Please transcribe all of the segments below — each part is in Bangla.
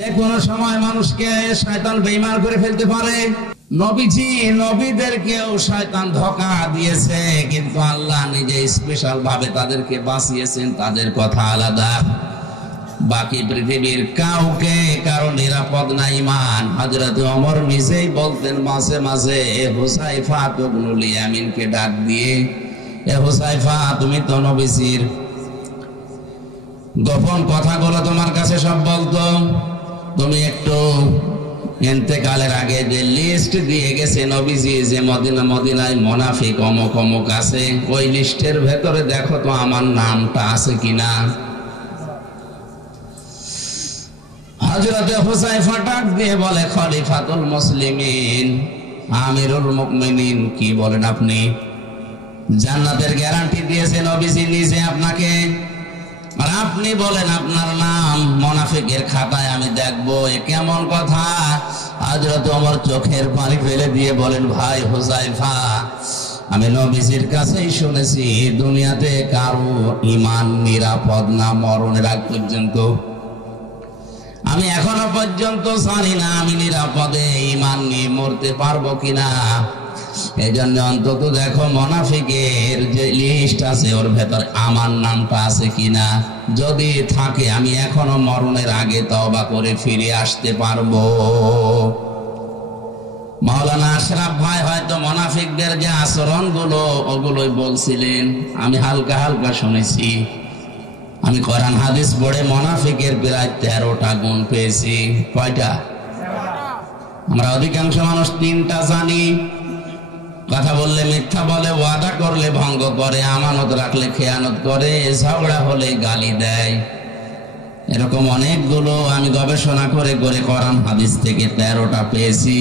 যে কোনো সময় মানুষকে শয়তান বেঈমান করে ফেলতে পারে। নবীজি নবীদেরকেও শয়তান ধোঁকা দিয়েছে, কিন্তু আল্লাহ নিজে স্পেশাল ভাবে তাদেরকে বাঁচিয়েছেন। তাদের কথা আলাদা, বাকি পৃথিবীর কাউকে কারো নিরাপদ না ঈমান। হযরত ওমর নিজেই বলতেন মাঝে মাঝে, এ হুযায়ফা ইবনুল ইয়ামিনকে ডাক দিয়ে, এ হুযায়ফা, তুমি তো নবীজির গোপন কথাগুলো তোমার কাছে সব বলতো, তুমি একটু ইন্তেকালের আগে যে লিস্ট দিয়ে গেছে নবীজি, যে মদিনায় মুনাফিক অমুক অমুক আছে, ওই লিস্টের ভেতরে দেখো তো আমার নামটা আছে কিনা। হযরত হুযায়ফা ডাক দিয়ে বলে, খলিফাতুল মুসলিমিন, আমিরুল মুমিনিন, কি বলেন আপনি? জান্নাতের গ্যারান্টি দিয়েছে নবীজি নিজে আপনাকে, আর আপনি বলেন আপনার নাম মুনাফিকের খাতায় আমি দেখবো, এ কেমন কথা? হযরত ওমর চোখের পানি ফেলে দিয়ে বলেন, ভাই হুযায়ফা, আমি নবীজির কাছেই শুনেছি দুনিয়াতে কারো ঈমান নিরাপদ না মরণের আগ পর্যন্ত। আমি এখনো পর্যন্ত জানি না আমি নিরাপদে ঈমান নিয়ে মরতে পারবো কিনা। এই জন্য অন্তত দেখো মুনাফিকের যে লিস্ট আছে ওর ভেতর আমার নামটা আছে কিনা। যদি থাকে আমি এখনো মরণের আগে তওবা করে ফিরে আসতে পারবো। মাওলানা আশরাফ ভাই হয়তো মুনাফিকদের যে আচরণগুলো ওগুলোই বলছিলেন, আমি হালকা হালকা শুনেছি। আমি কোরআন হাদিস পড়ে মুনাফিকের প্রায় 13টা গুণ পেয়েছি। কয়টা? আমরা অধিকাংশ মানুষ 3টা জানি। কথা বললে মিথ্যা বলে, ওয়াদা করলে ভঙ্গ করে, আমানত রাখলে খেয়ানত করে, ঝগড়া হলে গালি দেয়। এরকম অনেকগুলো আমি গবেষণা করে করে কোরআন হাদিস থেকে 13টা পেয়েছি।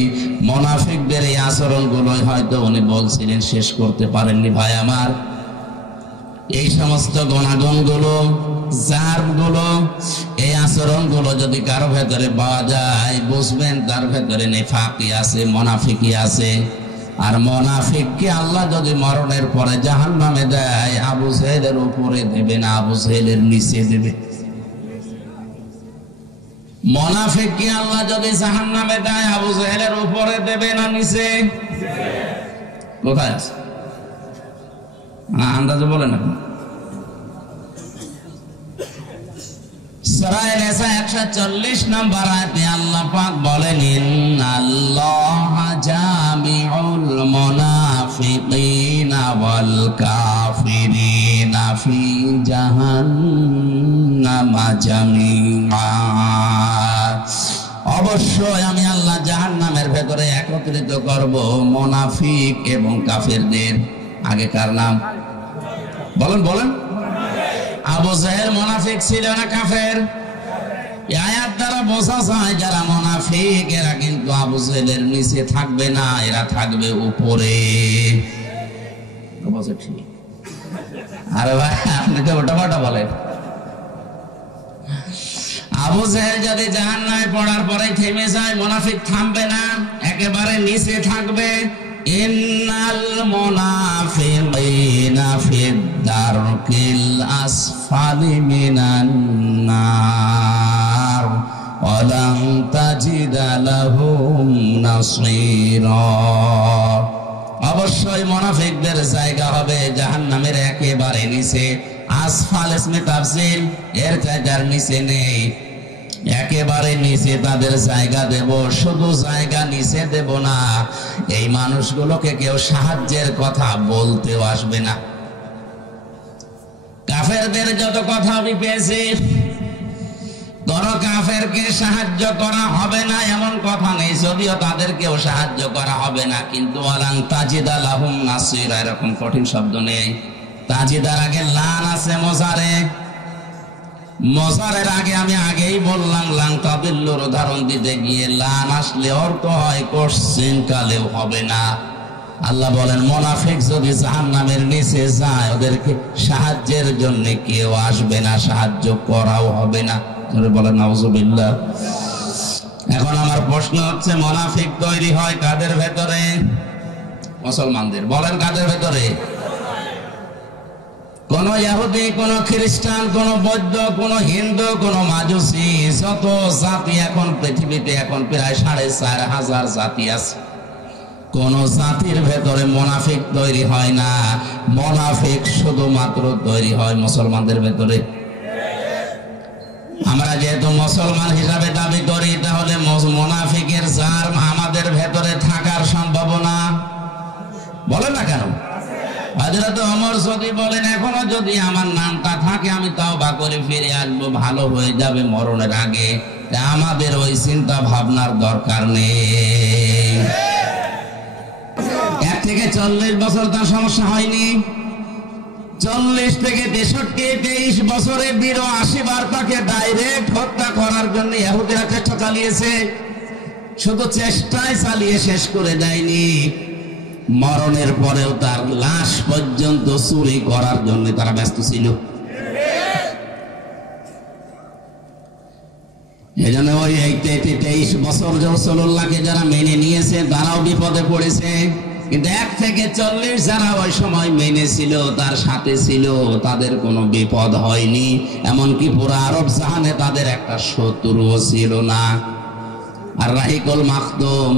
মুনাফিকদের এই আচরণগুলো হয়তো উনি বলছিলেন, শেষ করতে পারেননি ভাই আমার। এই সমস্ত গুণাগুণগুলো, জারগুলো, এই আচরণগুলো যদি কারো ভেতরে পাওয়া যায়, বুঝবেন তার ভেতরে নিফাকি আছে, মুনাফিকি আছে। আর মুনাফিককে আল্লাহ যদি মরণের পরে জাহান্নামে দেয়, আবু জেহেলের উপরে দেবে না, আবু জেহেলের নিচে দেবে। মুনাফিককে আল্লাহ যদি জাহান্নামে দেয়, আবু জেহেলের উপরে দেবে না নিচে? কোথায় আছে আন্দাজে বলেন আপনি। সূরা নিসা 140 নম্বর আয়াতে আল্লাহ পাক বলেন, ইন্নাল্লাহা জামিউল মুনাফিকিনা ওয়াল কাফিরিনা ফি জাহান্নামা জামিআ। অবশ্যই আমি আল্লাহ জাহান্নামের ভেতরে একত্রিত করব মুনাফিক এবং কাফেরদের। আগে কার নাম বলেন বলেন? আবু জেহেল মুনাফিক ছিল না কাফের? এই আয়াত দ্বারা বোঝা যায় যারা মুনাফিক এরা কিন্তু আবু জেহেলের নিচে থাকবে না, এরা থাকবে উপরে। ঠিক? আরে ভাই আপনি তো ওটা ওটা বলেন। আবু জেহেল যদি জাহান্নামে পড়ার পরে থেমে যায়, মুনাফিক থামবে না, একেবারে নিচে থাকবে। ইন্নাল মুনাফিকিনা ফিদ দারকিল আসফালি মিনান নার ওয়া লান তাজিদা লাহুম নাসীরা। অবশ্যই মুনাফিকদের জায়গা হবে জাহান্নামের একেবারে নিচে। আসফাল ইসমে তাফসীল, এর জায়গার নিচে নেই, একেবারে নিচে তাদের জায়গা দেব। শুধু জায়গা নিচে দেব না, এই মানুষগুলোকে কেউ সাহায্যের কথা বলতেও আসবে না। কাফেরদের যত কথা আমি পেয়েছি, কোন কাফেরকে সাহায্য করা হবে না এমন কথা নেই, যদিও তাদেরকেও সাহায্য করা হবে না, কিন্তু ওয়ালান তাজিদা লাহুম নাসীরা এরকম কঠিন শব্দ নেই। তাজিদার আগে লান আছে মোজারে, মোজারের আগে আমি আগেই বললাম লান তাদিল্লুর উদাহরণ দিতে গিয়ে লান আসলে অর্থ হয় কোশ্চেন কালেও হবে না। আল্লাহ বলেন মুনাফিক যদি জাহান্নামের নিচে যায়, ওদেরকে সাহায্যের জন্য কেউ আসবে না, সাহায্য করাও হবে না। বলেন নাউজুবিল্লাহ। এখন আমার প্রশ্ন হচ্ছে, মুনাফিক তৈরি হয় কাদের ভেতরে? মুসলমানদের। বলেন কাদের ভেতরে? কোন ইহুদি, কোন খ্রিস্টান, কোন বৌদ্ধ, কোন হিন্দু, কোন মাজুসি, যত জাতি এখন পৃথিবীতে এখন প্রায় 4,500 জাতি আছে, কোন জাতির ভেতরে মুনাফিক তৈরি হয় না। মুনাফিক শুধুমাত্র তৈরি হয় মুসলমানদের ভেতরে। আমরা যেহেতু মুসলমান হিসাবে দাবি করি, তাহলে মুনাফিকের জার্ম আমাদের ভেতরে থাকার সম্ভাবনা বলে না কেন? হযরত ওমর যদি বলেন, এখনো যদি আমার নামটা থাকে আমি তওবা করে ফিরে আসবো, ভালো হয়ে যাবে মরণের আগে, আমাদের ওই চিন্তা ভাবনার দরকার নেই। 1 থেকে 40 বছর তার সমস্যা হয়নি। 40 থেকে 63, 23 বছরে 82 বার তাকে ডাইরেক্ট হত্যা করার জন্য ইহুদিরা চেষ্টা চালিয়েছে। শুধু চেষ্টায় চালিয়ে শেষ করে দেয়নি, মরণের পরেও তার লাশ পর্যন্ত চুরি করার জন্য তারা ব্যস্ত ছিল। এই জন্য ওই 23 বছর রাসূলুল্লাহকে যারা মেনে নিয়েছে তারাও বিপদে পড়েছে। কিন্তু 1 থেকে 40 যারা ওই সময় মেনেছিল, তার সাথে ছিল, তাদের কোনো বিপদ হয়নি। এমনকি পুরো আরব জাহানে তাদের একটা শত্রুও ছিল না। আর রাহিকুল মাখদুম,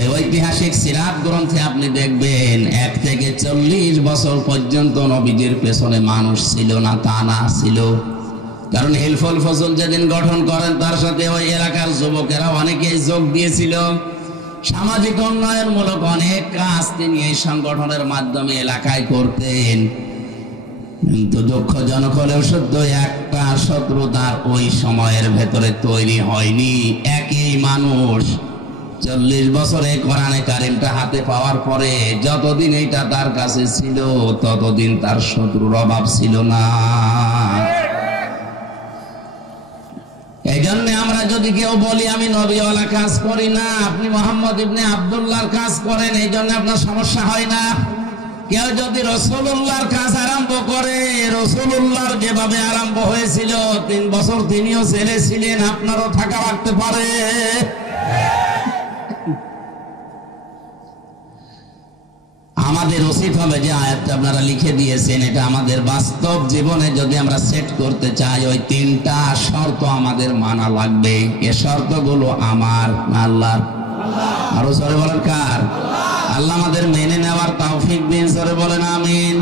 এই ঐতিহাসিক সিরাত গ্রন্থে আপনি দেখবেন 1 থেকে 40 বছর পর্যন্ত নবীজির পেছনে মানুষ ছিল না, তা না ছিল। কারণ হিলফুল ফজল যেদিন গঠন করেন, তার সাথে ওই এলাকার যুবকেরা অনেকেই যোগ দিয়েছিল। সামাজিক উন্নয়নমূলক অনেক কাজ তিনি এই সংগঠনের মাধ্যমে এলাকায় করতেন। কিন্তু দুঃখজনক হলেও সত্য, একটা শত্রুতার ওই সময়ের ভেতরে তৈরি হয়নি। একই মানুষ 40 বছরে কোরআনে কারিমটা হাতে পাওয়ার পরে যতদিন এইটা তার কাছে ছিল, ততদিন তার শত্রুর অভাব ছিল না। এই জন্য আমরা যদি কেউ বলি আমি নবীওয়ালা কাজ করি না, আপনি মুহাম্মদ ইবনে আব্দুল্লাহর কাজ করেন, এই জন্য আপনার সমস্যা হয় না। কেউ যদি রাসূলুল্লাহর কাজ আরম্ভ করে, রাসূলুল্লাহর যেভাবে আরম্ভ হয়েছিল 3 বছর তিনিও ছেলে ছিলেন, আপনারও থাকা লাগতে পারে। আমাদের উচিত হবে যে আয়াতটা আপনারা লিখে দিয়েছেন, এটা আমাদের বাস্তব জীবনে যদি আমরা সেট করতে চাই, ওই 3টা শর্ত আমাদের মানা লাগবে। এ শর্তগুলো আমার না আল্লাহর? আরো জোরে বলেন কার? আল্লাহ আমাদের মেনে নেওয়ার তৌফিক দিন, জোরে বলেন আমিন।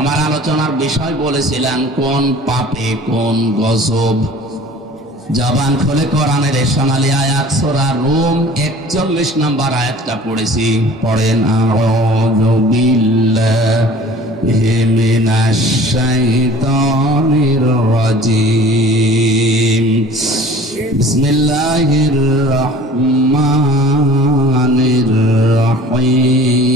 আমার আলোচনার বিষয় বলেছিলাম কোন পাপে কোন গজব। জবান খুলে কোরআনের সোনালী আয়াত সূরা রুম 41 নম্বর আয়াতটা পড়েছি, পড়েন। আউযু বিল্লাহি মিনাশ শাইতানির রাজীম, বিসমিল্লাহির রহমানির রহিম।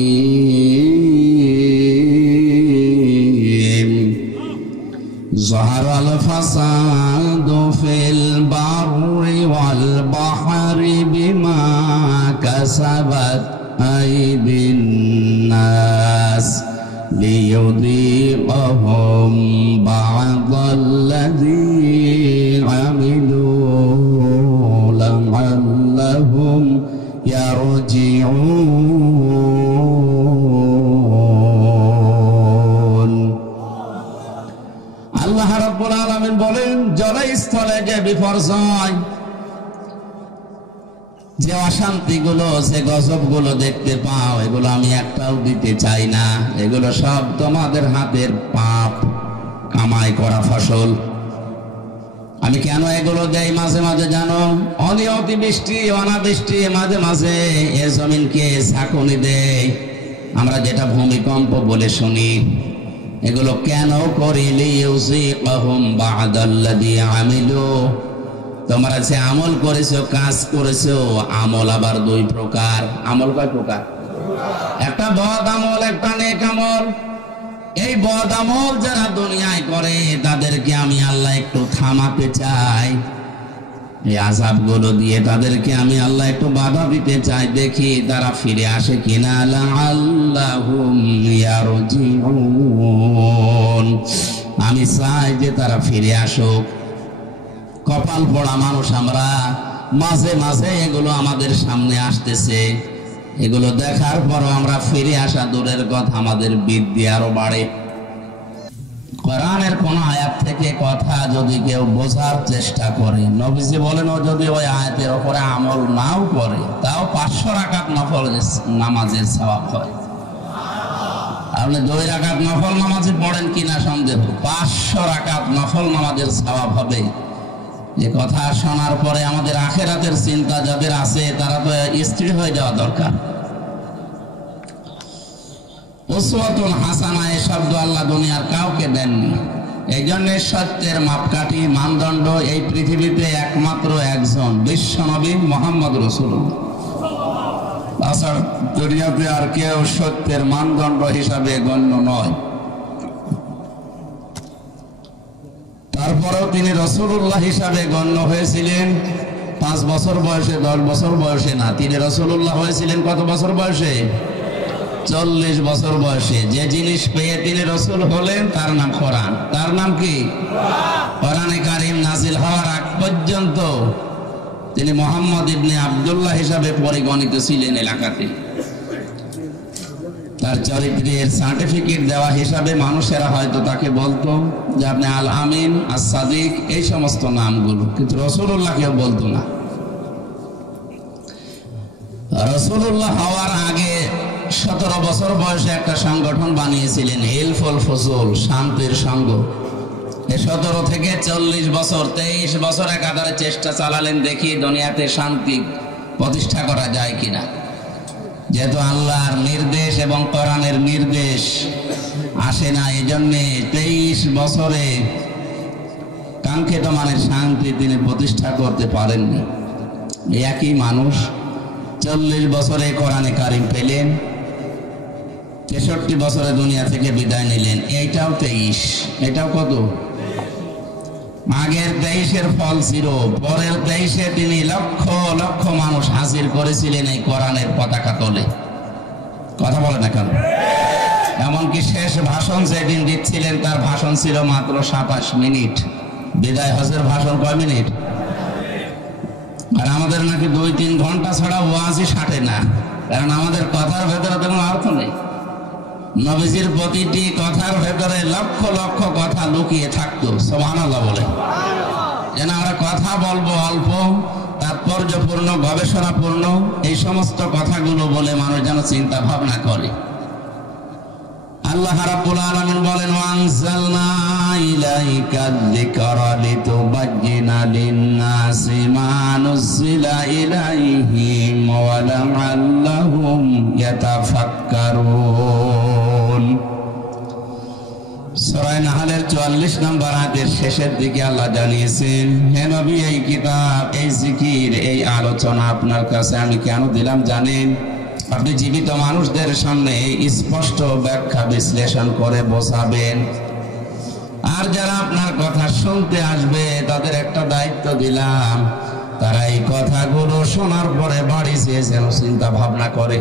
যাহারাল ফাসাদু ফিল বাররি ওয়াল বাহরি বিমা কাসাবাত আইদিন নাস লিয়ুযীকাহুম বা'দাল্লাযী আমিলু লা'আল্লাহুম ইয়ারজিউন। আল্লাহ রাব্বুল আলামিন বলেন, জলস্থলে যে বিপর্যয়, যে অশান্তিগুলো, যে গজবগুলো দেখতে পাও, এগুলো আমি একটাও দিতে চাই না। এগুলো সব তোমাদের হাতের পাপ কামাই করা ফসল। আমি কেন এগুলো দেই মাঝে মাঝে জানো? অতিবৃষ্টি, অনাবৃষ্টি, মাঝে মাঝে এ জমিনকে ঝাঁকুনি দেয়, আমরা যেটা ভূমিকম্প বলে শুনি। এগুলো কেন করি? লিইউযীকাহুম বা'দাল্লাযী আমিলু। তোমরা যে আমল করেছো, কাজ করেছো, আমল আবার 2 প্রকার। আমল কয় প্রকার? একটা বদ আমল, একটা নেক আমল। এই বদ আমল যারা দুনিয়ায় করে, তাদেরকে আমি আল্লাহ একটু থামাতে চাই। এই আযাবগুলো দিয়ে তাদেরকে আমি আল্লাহ একটু বাধা দিতে চাই, দেখি তারা ফিরে আসে কিনা। লা'আল্লাহুম ইয়ারজিউন। আমি চাই যে তারা ফিরে আসুক। কপাল পড়া মানুষ আমরা, মাঝে মাঝে এগুলো আমাদের সামনে আসতেছে, এগুলো দেখার পরও আমরা ফিরে আসা দূরের কথা, আমাদের বিদ্যা আরো বাড়ে। কোরআনের কোন আয়াত থেকে কথা যদি কেউ বোঝার চেষ্টা করে, নবীজি বলেন ও যদি ওই আয়াতের উপরে আমল নাও করে তাও 500 রাকাত নফল নামাজের সওয়াব হয়। আপনি 2 রাকাত নফল নামাজে পড়েন কিনা সন্দেহ, 500 রাকাত নফল নামাজের সওয়াব হবে। যে কথা শোনার পরে আমাদের আখিরাতের চিন্তা যাদের আছে তারা তো স্থির হয়ে যাওয়া দরকার। উসওয়াতুন হাসানা এই শব্দ আল্লাহ দুনিয়ার কাউকে দেননি। এই জন্য সত্যের মাপকাঠি মানদণ্ড এই পৃথিবীতে একমাত্র একজন, বিশ্বনবী মুহাম্মদ রাসূলুল্লাহ। তাছাড়া দুনিয়াতে আর কেউ সত্যের মানদণ্ড হিসাবে গণ্য নয়। তারপরেও তিনি রাসূলুল্লাহ হিসাবে গণ্য হয়েছিলেন 5 বছর বয়সে, 10 বছর বয়সে না। তিনি রাসূলুল্লাহ হয়েছিলেন কত বছর বয়সে? 40 বছর বয়সে। যে জিনিস পেয়ে তিনি রাসূল হলেন তার নাম কোরআন। তার নাম কি? কোরআনে কারীম নাযিল হওয়ার আগ পর্যন্ত তিনি মুহাম্মদ ইবনে আব্দুল্লাহ হিসাবে পরিগণিত ছিলেন এলাকাতে। তার চরিত্রের সার্টিফিকেট দেওয়া হিসাবে মানুষেরা হয়তো তাকে বলতো যে আপনি আল আমিন, আস সাদিক, এই সমস্ত নামগুলো, কিন্তু রাসূলুল্লাহ কেউ বলতো না। রাসূলুল্লাহ হওয়ার আগে 17 বছর বয়সে একটা সংগঠন বানিয়েছিলেন হিলফুল ফুজুল, শান্তির সংঘ। 17 থেকে 40 বছর, 23 বছর একাধারে চেষ্টা চালালেন দেখি দুনিয়াতে শান্তি প্রতিষ্ঠা করা যায় কিনা। যেহেতু আল্লাহর নির্দেশ এবং কোরআনের নির্দেশ আসে না, এই জন্যে 23 বছরে কাঙ্ক্ষিত মানের শান্তি তিনি প্রতিষ্ঠা করতে পারেননি। একই মানুষ 40 বছরে কোরআনে কারীম পেলেন, 63 বছরে দুনিয়া থেকে বিদায় নিলেন। এইটাও 23, এটাও কত? আগের 23-এর ফল ছিল, পরের 23-এ তিনি লক্ষ লক্ষ মানুষ হাজির করেছিলেন এই কোরআনের পতাকা তলে। কথা বলে না কেন? এমনকি শেষ ভাষণ যেদিন দিচ্ছিলেন তার ভাষণ ছিল মাত্র 27 মিনিট। বিদায় হজের ভাষণ কয় মিনিট? আর আমাদের নাকি 2-3 ঘন্টা ছাড়া ওয়াজই সাটে না, কারণ আমাদের কথার ভেতরে তো কোনো অর্থ নেই। নবীজির প্রতিটি কথার ভেতরে লক্ষ লক্ষ কথা লুকিয়ে থাকতো। সুবহানাল্লাহ বলে, যেন আমরা কথা বলবো অল্প, তাৎপর্যপূর্ণ, গবেষণাপূর্ণ, এই সমস্ত কথাগুলো বলে মানুষ যেন চিন্তা ভাবনা করে। আল্লাহ রাব্বুল আলামিন বলেন, ওয়ানজালনা ইলাইকা যিকরা লিতুবাজ্জিনা লিন-নাসি মা নুযিলা ইলাইহিম ওয়া লা'আল্লাহুম ইয়াতাফাক্কারুন। সূরা নাহলের 44 নম্বর আয়াতের শেষের দিকে আল্লাহ জানিয়েছেন, হে নবী, এই কিতাব, এই জিকির, এই আলোচনা আপনার কাছে আমি কেন দিলাম জানেন? আপনি জীবিত মানুষদের সামনে স্পষ্ট ব্যাখ্যা বিশ্লেষণ করে বোঝাবেন। আর যারা আপনার কথা শুনতে আসবে তাদের একটা দায়িত্ব দিলাম, তারা এই কথাগুলো শোনার পরে বাড়ি যেয়ে যেন চিন্তা ভাবনা করে।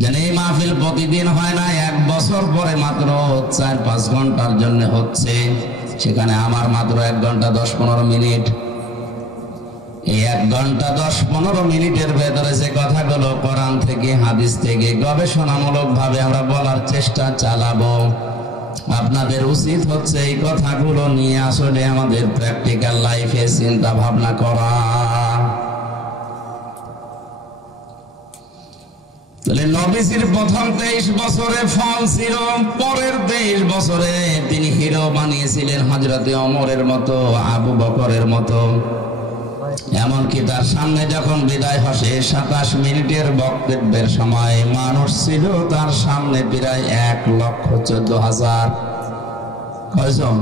যেন এই মাহফিল প্রতিদিন হয় না, 1 বছর পরে মাত্র 4-5 ঘন্টার জন্য হচ্ছে, সেখানে আমার মাত্র 1 ঘন্টা 10-15 মিনিট। এই 1 ঘন্টা 10-15 মিনিটের ভেতরে যে কথাগুলো কোরআন থেকে, হাদিস থেকে গবেষণামূলক ভাবে আমরা বলার চেষ্টা চালাবো, আপনাদের উচিত হচ্ছে এই কথাগুলো নিয়ে আসলে আমাদের প্র্যাকটিক্যাল লাইফে চিন্তা ভাবনা করা। তাহলে নবীজির প্রথম 23 বছরে ফল ছিল, পরের 23 বছরে তিনি হিরো বানিয়েছিলেন হযরতে ওমরের মতো, আবু বকরের মতো। এমনকি তার সামনে যখন বিদায় হসে 27 মিনিটের বক্তব্যের সময় মানুষ ছিল তার সামনে প্রায় 1,14,000। কয়জন?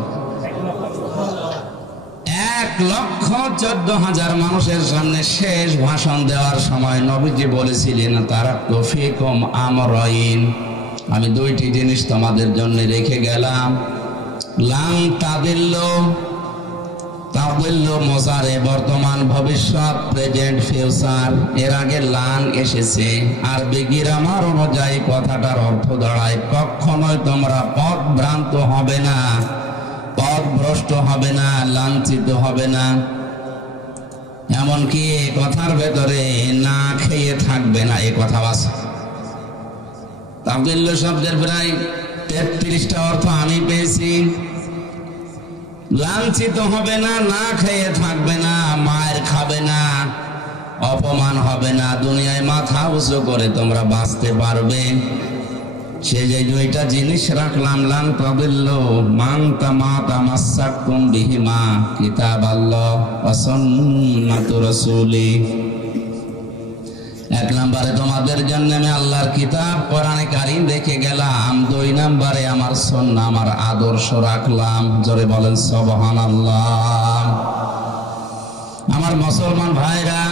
1,14,000 মানুষের সামনে শেষ ভাষণ দেওয়ার সময় নবীজি বলেছিলেন, তারাকতু ফীকুম আমরাইন, আমি 2টি জিনিস তোমাদের জন্য রেখে গেলাম। লান তাদিল্লু, তাদিল্লু মোজারে, বর্তমান, ভবিষ্যৎ, প্রেজেন্ট, ফিউচার। এর আগে লান এসেছে, আরবি গ্রামার অনুযায়ী কথাটার অর্থ দাঁড়ায় কখনোই তোমরা পথভ্রান্ত হবে না, পথভ্রষ্ট হবে না, লাঞ্ছিত হবে না। এমনকি কথার ভেতরে না খেয়ে থাকবে না, এ কথা আছে। তাদিল্লু শব্দের প্রায় 33টা অর্থ আমি পেয়েছি। লাঞ্ছিত হবে না, না খেয়ে থাকবে না, মায়ের খাবে না, অপমান হবে না, দুনিয়ায় মাথা উঁচু করে তোমরা বাঁচতে পারবে। সে যে দুইটা জিনিস রাখলাম, লান তাদিল্লু মান তামাসাকতুম বিহিমা কিতাবাল্লাহ ওয়া সুন্নাতু রাসূলি। এক নম্বরে তোমাদের জন্য আমি আল্লাহর কিতাব কোরআনে কারীম রেখে গেলাম, 2 নম্বরে আমার সুন্নাহ, আমার আদর্শ রাখলাম। জোরে বলেন সুবহানাল্লাহ। আমার মুসলমান ভাইরা,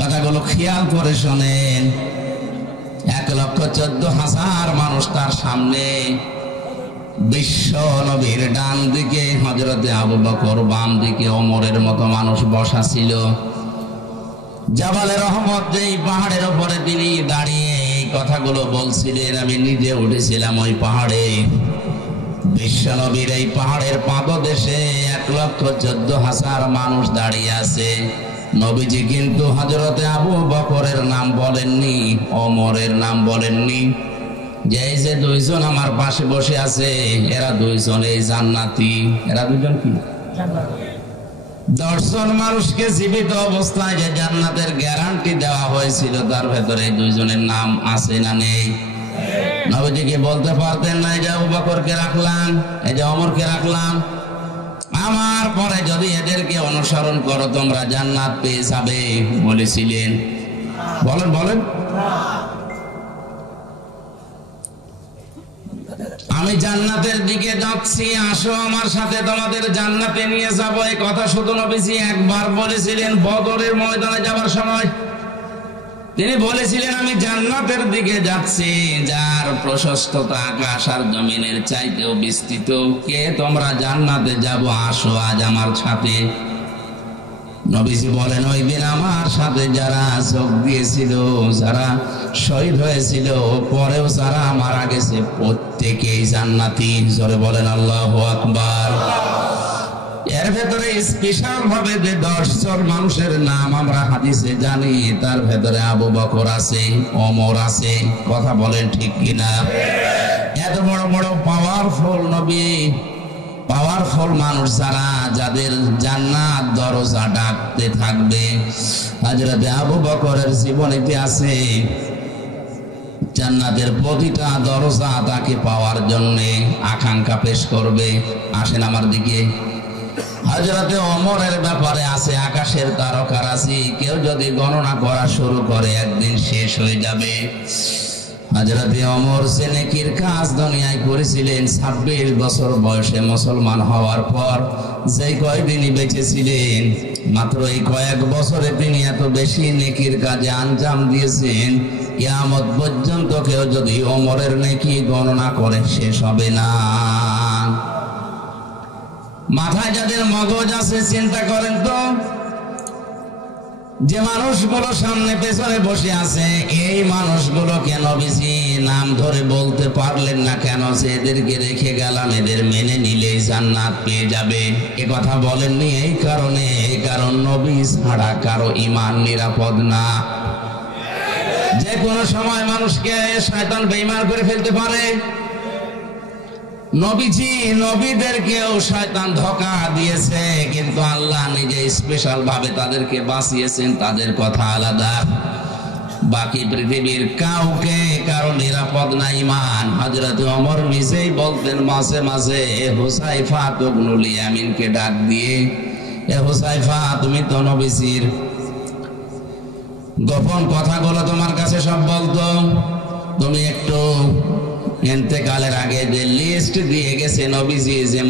কথাগুলো খেয়াল করে শোনেন। 1,14,000 মানুষ তার সামনে, বিশ্ব নবীর ডান দিকে হযরতে আবু বকর, বাম দিকে ওমরের মতো মানুষ বসা ছিল। জাবালে রহমত, যেই পাহাড়ের উপরে তিনি দাঁড়িয়ে এই কথাগুলো বলছিলেন, আমি নিজে উঠেছিলাম ওই পাহাড়ে। বিশ্ব নবীর এই পাহাড়ের পাদদেশে 1,14,000 মানুষ দাঁড়িয়ে আছে। নবীজি কিন্তু হযরতে আবু বকরের নাম বলেননি, ওমরের নাম বলেননি। যে এই যে 2 জন আমার পাশে বসে আছে, এরা 2 জন এই জান্নাতি। এরা 2 জন কি? জান্নাতি। 10 জন মানুষকে জীবিত অবস্থায় যে জান্নাতের গ্যারান্টি দেওয়া হয়েছিল, তার ভেতরে 2 জনের নাম আছে না নেই? নবীজিকে বলতে পারতেন না, এই যে আবু বকরকে রাখলাম, এই যে ওমরকে রাখলাম, আমার পরে যদি এদেরকে অনুসরণ করো তোমরা জান্নাত পেয়ে যাবে, বলেছিলেন? বলেন বলেন। আমি জান্নাতের দিকে যাচ্ছি, আসো আমার সাথে, তোমাদের জান্নাতে নিয়ে যাব। এই কথা শুধু নবীজি একবার বলেছিলেন বদরের ময়দানে যাওয়ার সময়। তিনি বলেছিলেন, আমি জান্নাতের দিকে যাচ্ছি, যার প্রশস্ততা আকাশ আর জমিনের চাইতেও বিস্তৃত। কে তোমরা জান্নাতে যাব, আসো আজ আমার সাথে। নবীজি বলেন, ওই দিন আমার সাথে যারা যোগ দিয়েছিল, যারা শহীদ হয়েছিল, পরেও যারা মারা গেছে, প্রত্যেকেই জান্নাতি। জোরে বলেন আল্লাহু আকবার। এর ভেতরে স্পেশাল ভাবে যে 10 জন মানুষের নাম আমরা হাদিসে জানি, তার ভেতরে আবু বকর আছে, ওমর আছে। কথা বলেন ঠিক কিনা? এত বড় বড় পাওয়ারফুল নবী, পাওয়ারফুল মানুষ যারা, যাদের জান্নাত দরজা ডাকতে থাকবে, হযরতে আবু বকরের জীবনীতে আছে জান্নাতের প্রতিটা দরজা তাকে পাওয়ার জন্য আকাঙ্ক্ষা পেশ করবে। আসেন আমার দিকে। হযরতে ওমরের ব্যাপারে আছে আকাশের তারকারাশি, কেউ যদি গণনা করা শুরু করে একদিন শেষ হয়ে যাবে। হযরতে ওমর সে নেকির কাজ দুনিয়ায় করেছিলেন। 26 বছর বয়সে মুসলমান হওয়ার পর যে কয়দিনই বেঁচে ছিলেন, মাত্র এই কয়েক বছরে তিনি এত বেশি নেকির কাজে আঞ্জাম দিয়েছেন, কিয়ামত পর্যন্ত কেউ যদি ওমরের নেকি গণনা করে শেষ হবে না। মাথায় যাদের মগজ আছে চিন্তা করেন তো, যে মানুষগুলো সামনে পেছনে বসে আছে, এই মানুষগুলোকে নবীজি নাম ধরে বলতে পারলেন না কেন? যে এদেরকে রেখে গেলাম, এদের মেনে নিলেই জান্নাত পেয়ে যাবে। এ কথা বলেননি এই কারণে, কারণ নবী ছাড়া কারো ঈমান নিরাপদ না। যে কোনো সময় মানুষকে শয়তান বেঈমান করে ফেলতে পারে। নবীজি নবীদেরকেও শয়তান ধোঁকা দিয়েছে, কিন্তু আল্লাহ নিজে স্পেশাল ভাবে তাদেরকে বাঁচিয়েছেন। তাদের কথা আলাদা। বাকি পৃথিবীর কাউকে কারো নিরাপদ না ঈমান। হযরত ওমর নিজেই বলতেন মাঝে মাঝে হুসাইফা ইবনুল ইয়ামিনকে ডাক দিয়ে, এ হুসাইফা, তুমি তো নবীজির গোপন কথাগুলো তোমার কাছে সব বলতো, তুমি একটু ইন্তেকালের আগে যে লিস্ট দিয়ে গেছে নবীজি, যে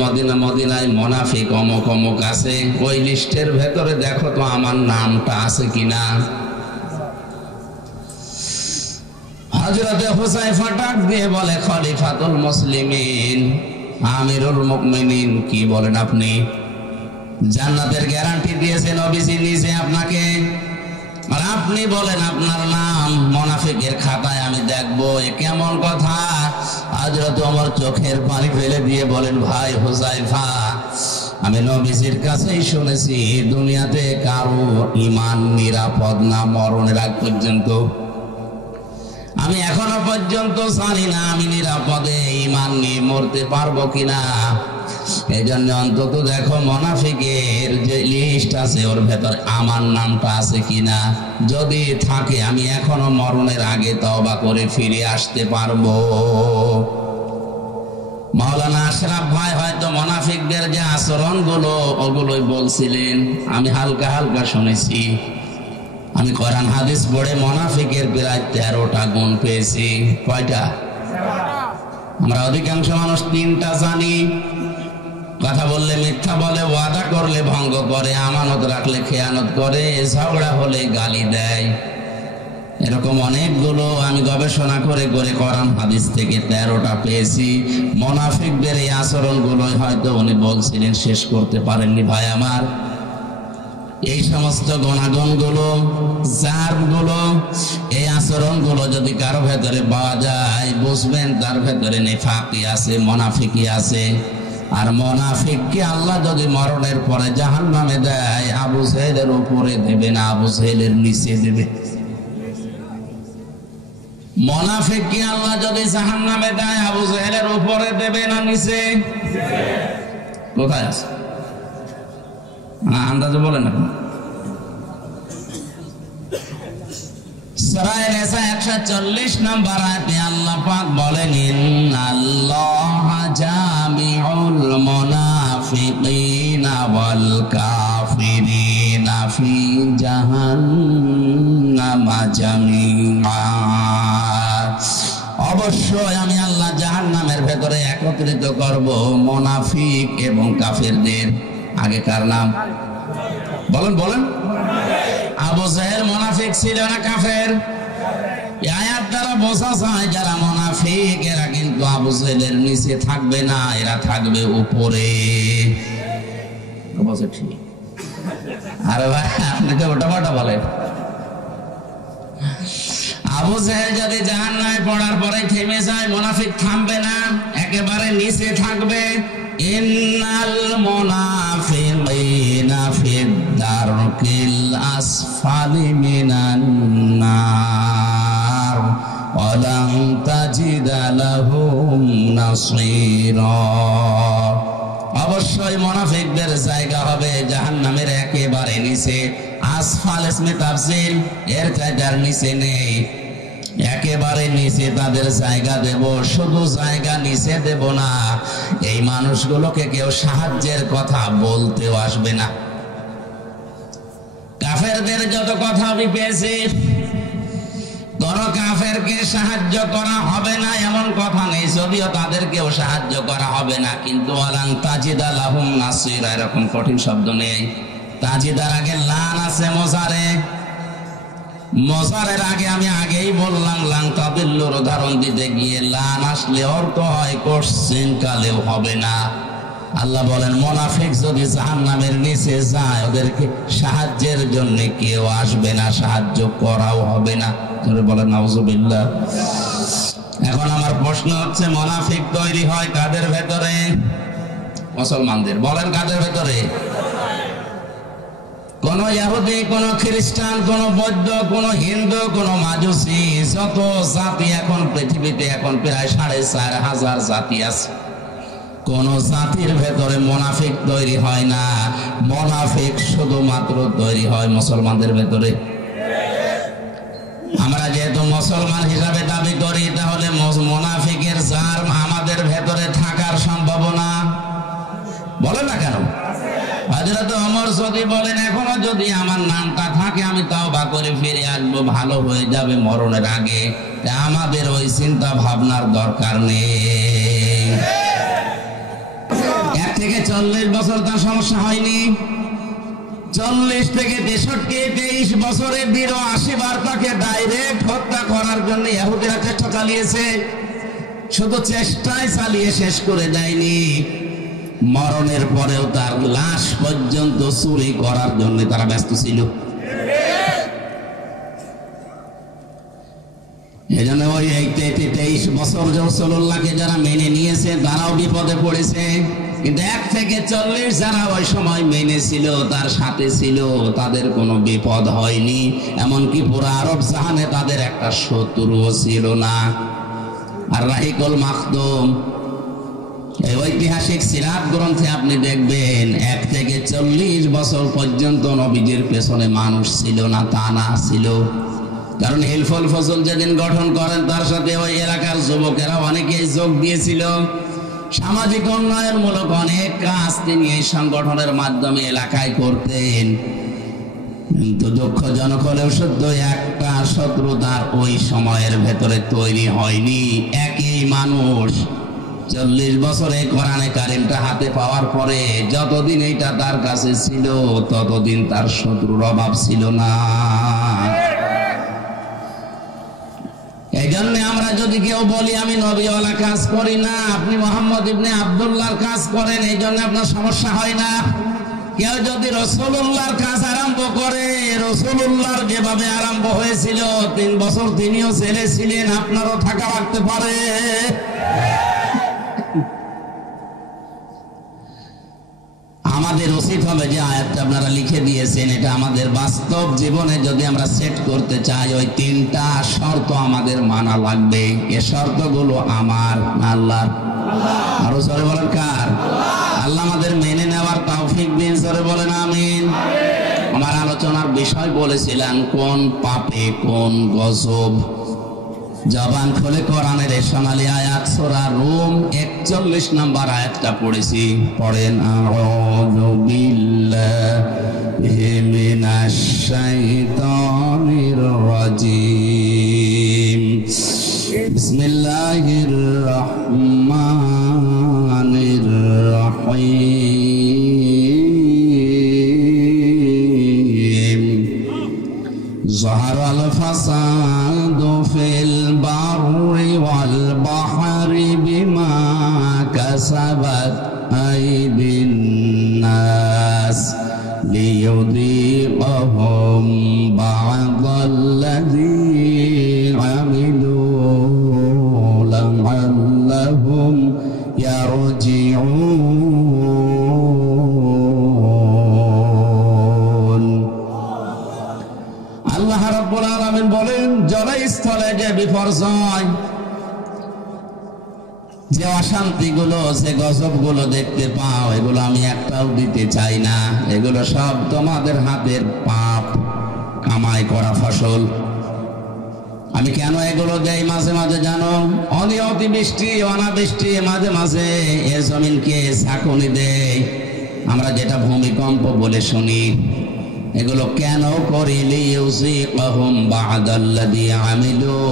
মদিনায় মুনাফিক অমুক অমুক আছে, ওই লিস্টের ভেতরে দেখো তো আমার নামটা আছে কিনা। হযরতে হুসাইফা ডাক দিয়ে বলে, খলিফাতুল মুসলিমিন, আমিরুল মুমিনিন, কি বলেন আপনি? জান্নাতের গ্যারান্টি দিয়েছে নবীজি নিজে আপনাকে, আর আপনি বলেন আপনার নাম মুনাফিকের খাতায় আমি দেখবো, এ কেমন কথা? হযরত ওমর চোখের পানি ফেলে দিয়ে বলেন, ভাই হুসাইফা, আমি নবীজির কাছেই শুনেছি দুনিয়াতে কারো ঈমান নিরাপদ না মরণের আগ পর্যন্ত। আমি এখনো পর্যন্ত জানি না আমি নিরাপদে ঈমান নিয়ে মরতে পারবো কিনা। এই জন্য অন্তত দেখো মুনাফিকের যে লিস্ট আছে ওর ভেতর আমার নামটা আছে কিনা। যদি থাকে আমি এখনো মরণের আগে তওবা করে ফিরে আসতে পারবো। মাওলানা আশরাফ ভাই হয়তো মুনাফিকদের যে আচরণগুলো ওগুলোই বলছিলেন, আমি হালকা হালকা শুনেছি। আমি কোরআন হাদিস পড়ে মুনাফিকের প্রায় 13টা গুণ পেয়েছি। কয়টা? আমরা অধিকাংশ মানুষ 3টা জানি। কথা বললে মিথ্যা বলে, ওয়াদা করলে ভঙ্গ করে, আমানত রাখলে খেয়ানত করে, ঝগড়া হলে গালি দেয়। এরকম অনেকগুলো আমি গবেষণা করে করে কোরআন হাদিস থেকে 13টা পেয়েছি। মুনাফিকদের এই আচরণগুলো হয়তো উনি বলছিলেন, শেষ করতে পারেননি ভাই আমার। এই সমস্ত গুণাগুণগুলো, জারগুলো, এই আচরণগুলো যদি কারো ভেতরে পাওয়া যায়, বুঝবেন তার ভেতরে নিফাকি আছে, মুনাফিকি আছে। আর মুনাফিককে আল্লাহ যদি মরণের পরে জাহান্নামে দেয়, আবু জাহেলের উপরে দেবে না, আবু জাহেলের নিচে দেবে। মুনাফিককে আল্লাহ যদি জাহান্নামে দেয়, আবু জাহেলের উপরে দেবে না নিচে? কোথায় আছে আন্দাজে বলেন না। সূরা নিসা 140 নম্বর আয়াতে আল্লাহ পাক বলেন, ইন্নাল্লাহা জামিউল মুনাফিকিনা ওয়াল কাফিরিনা ফি জাহান্নামা জামিআ। অবশ্যই আমি আল্লাহ জাহান্নামের ভেতরে একত্রিত করব মুনাফিক এবং কাফেরদের। আগে কার নাম বলেন বলেন? আবু জাহেল মুনাফিক ছিল না কাফের? এই আয়াত দ্বারা বোঝা যায় যারা মুনাফিক এরা কিন্তু আবু জাহেলের নিচে থাকবে না, এরা থাকবে উপরে। আরে ভাই আপনি তো ওটা ওটা বলেন। আবু জাহেল যদি জাহান্নামে পড়ার পরে থেমে যায়, মুনাফিক থামবে না, একেবারে নিচে থাকবে। ইন্নাল মুনাফিকিনা ফিদ দারকিল আসফালি মিনান নার ওয়া লান তাজিদা লাহুম নাসীরা। অবশ্যই মুনাফিকদের জায়গা হবে জাহান্নামের একেবারে নিচে। আসফাল ইসমে তাফসীর, এর জায়গার নিচে নেই, একেবারে নিচে তাদের জায়গা দেব। শুধু জায়গা নিচে দেব না, এই মানুষগুলোকে কেউ সাহায্যের কথা বলতেও আসবে না। কাফেরদের যত কথা আমি পেয়েছি, কোন কাফেরকে সাহায্য করা হবে না এমন কথা নেই, যদিও তাদেরকেও সাহায্য করা হবে না, কিন্তু ওয়ালান তাজিদা লাহুম নাসীরা এরকম কঠিন শব্দ নেই। তাজিদার আগে লান আছে মোজারে, মোজারের আগে আমি আগেই বললাম লান তাদিল্লুর উদাহরণ দিতে গিয়ে লান আসলে অর্থ হয় কোশ্চিন কালেও হবে না। আল্লাহ বলেন মুনাফিক যদি জাহান্নামের নিচে যায়, ওদেরকে সাহায্যের জন্য কেউ আসবে না, সাহায্য করাও হবে না। বলেন নাউজুবিল্লাহ। এখন আমার প্রশ্ন হচ্ছে, মুনাফিক তৈরি হয় কাদের ভেতরে? মুসলমানদের। বলেন কাদের ভেতরে? কোন ইহুদি, কোন খ্রিস্টান, কোন বৌদ্ধ, কোন হিন্দু, কোন মাজুসি, যত জাতি এখন পৃথিবীতে এখন প্রায় 4500 জাতি আছে, কোন জাতির ভেতরে মুনাফিক তৈরি হয় না। মুনাফিক শুধুমাত্র তৈরি হয় মুসলমানদের ভেতরে। আমরা যেহেতু মুসলমান হিসাবে দাবি করি, তাহলে মুনাফিকের জার আমাদের ভেতরে থাকার সম্ভাবনা বলে না কেন? হযরত ওমর যদি বলেন এখনো যদি আমার নামটা থাকে আমি তাওবা করে ফিরে আসবো, ভালো হয়ে যাবে মরণের আগে, আমাদের ওই চিন্তা ভাবনার দরকার নেই। 1 থেকে 40 বছর তার সমস্যা হয়নি, 40 থেকে 63 বছরে 82 বার তাকে ডাইরেক্ট হত্যা করার জন্য ইহুদিরা চেষ্টা চালিয়েছে। শুধু চেষ্টাই চালিয়ে শেষ করে দেয়নি, মরণের পরেও তার লাশ পর্যন্ত চুরি করার জন্য তারা ব্যস্ত ছিল। এই জন্য ওই 23 বছর রাসূলুল্লাহকে যারা মেনে নিয়েছে তারাও বিপদে পড়েছে। কিন্তু 1 থেকে 40 যারা ওই সময় মেনেছিল, তার সাথে ছিল, তাদের কোনো বিপদ হয়নি। এমনকি পুরো আরব জাহানে তাদের একটা শত্রুও ছিল না। আর রাহিকুল মাখদুম, এই ঐতিহাসিক সিরাত গ্রন্থে আপনি দেখবেন 1 থেকে 40 বছর পর্যন্ত নবীজির পেছনে মানুষ ছিল না, তা না ছিল। কারণ হিলফুল ফজল যেদিন গঠন করেন, তার সাথে ওই এলাকার যুবকেরা অনেকেই যোগ দিয়েছিল। সামাজিক উন্নয়নমূলক অনেক কাজ তিনি এই সংগঠনের মাধ্যমে এলাকায় করতেন। কিন্তু দুঃখজনক হলেও সত্য, একটা শত্রুতার ওই সময়ের ভেতরে তৈরি হয়নি। একই মানুষ 40 বছরে কোরআনে কারিমটা হাতে পাওয়ার পরে যতদিন এইটা তার কাছে ছিল, ততদিন তার শত্রুর অভাব ছিল না। এই জন্য আমরা যদি কেউ বলি আমি নবীওয়ালা কাজ করি না, আপনি মোহাম্মদ ইবনে আব্দুল্লাহর কাজ করেন, এই জন্য আপনার সমস্যা হয় না। কেউ যদি রাসূলুল্লাহর কাজ আরম্ভ করে, রাসূলুল্লাহর যেভাবে আরম্ভ হয়েছিল 3 বছর তিনিও ছেলে ছিলেন, আপনারও থাকা লাগতে পারে। আমাদের উচিত হবে যে আয়াতটা আপনারা লিখে দিয়েছেন, এটা আমাদের বাস্তব জীবনে যদি আমরা সেট করতে চাই, ওই 3টা শর্ত আমাদের মানা লাগবে। এই শর্তগুলো আমার না আল্লাহর? আরো জোরে বলেন কার? আল্লাহ আমাদের মেনে নেওয়ার তৌফিক দিন, জোরে বলেন আমিন। আমার আলোচনার বিষয় বলেছিলাম কোন পাপে কোন গজব। জবান খুলে কোরআনের সোনালী আয়াত সূরা রুম 41 নম্বর আয়াতটা পড়েছি, পড়েন। আউযু বিল্লাহি মিনাশ শাইতানির রাজিম। বিসমিল্লাহির রহমানির রহিম। যাহারাল ফাসাদু ফিল বাররি ওয়াল বাহরি বিমা কাসাবাত আইদিন নাস লিয়ুযীকাহুম বা'দাল্লাযী আমিলু লা'আল্লাহুম ইয়ারজিউন। আল্লাহ রাব্বুল আলামিন বলেন, জনস্থলে যে বিপর্যয়, যে অশান্তিগুলো, যে গজবগুলো দেখতে পাও, এগুলো আমি একটাও দিতে চাই না। এগুলো সব তোমাদের হাতের পাপ কামাই করা ফসল। আমি কেন এগুলো দেই মাঝে মাঝে জানো? অতিবৃষ্টি, অনাবৃষ্টি, মাঝে মাঝে এ জমিনকে ঝাঁকুনি দেয়, আমরা যেটা ভূমিকম্প বলে শুনি। এগুলো কেন করি? লিইউযীকাহুম বা'দাল্লাযী আমিলু।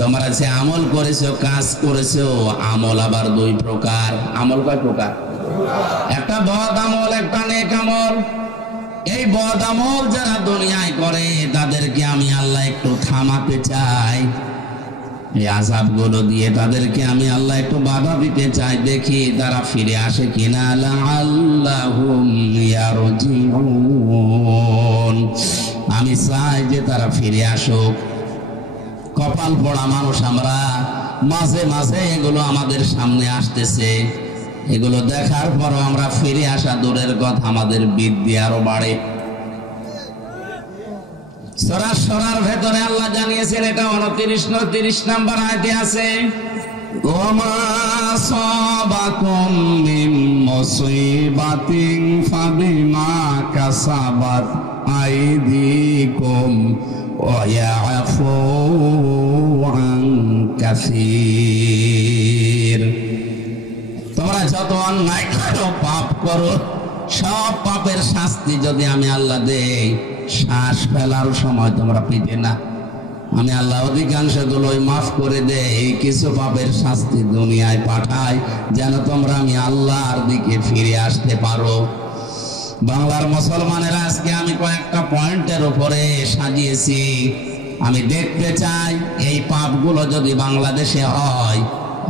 তোমরা যে আমল করেছো, কাজ করেছো, আমল আবার 2 প্রকার। আমল কয় প্রকার? একটা বদ আমল, একটা নেক আমল। এই বদ আমল যারা দুনিয়ায় করে, তাদেরকে আমি আল্লাহ একটু থামাতে চাই। এই আযাবগুলো দিয়ে তাদেরকে আমি আল্লাহ একটু বাধা দিতে চাই, দেখি তারা ফিরে আসে কিনা। লা'আল্লাহুম ইয়ারজিউন। আমি চাই যে তারা ফিরে আসুক। কপাল পোড়া মানুষ আমরা, মাঝে মাঝে এগুলো আমাদের সামনে আসতেছে। এগুলো দেখার পরও আমরা ফিরে আসা দূরের কথা, আমাদের বিদ্যে আরো বাড়ে। সূরা সূরার ভেতরে আল্লাহ জানিয়েছেন, এটা 29 নম্বর আয়াতে আছে, ওমা সাবাকুম মিন মুসিবাতিন ফাবিমা কাসাবাত আইদিকুম ওয়া ইয়াফু আন কাসীর। তোমরা যত অন্যায় করো, পাপ করো, সব পাপের শাস্তি যদি আমি আল্লাহ দেই, শ্বাস ফেলার সময় তোমরা পেতে না। আমি আল্লাহ অধিকাংশগুলোই মাফ করে দেই, কিছু পাপের শাস্তি দুনিয়ায় পাঠাই, যেন তোমরা আমি আল্লাহর দিকে ফিরে আসতে পারো। বাংলার মুসলমানেরা আজকে আমি কয়েকটা পয়েন্টের উপরে সাজিয়েছি। আমি দেখতে চাই এই পাপগুলো যদি বাংলাদেশে হয়,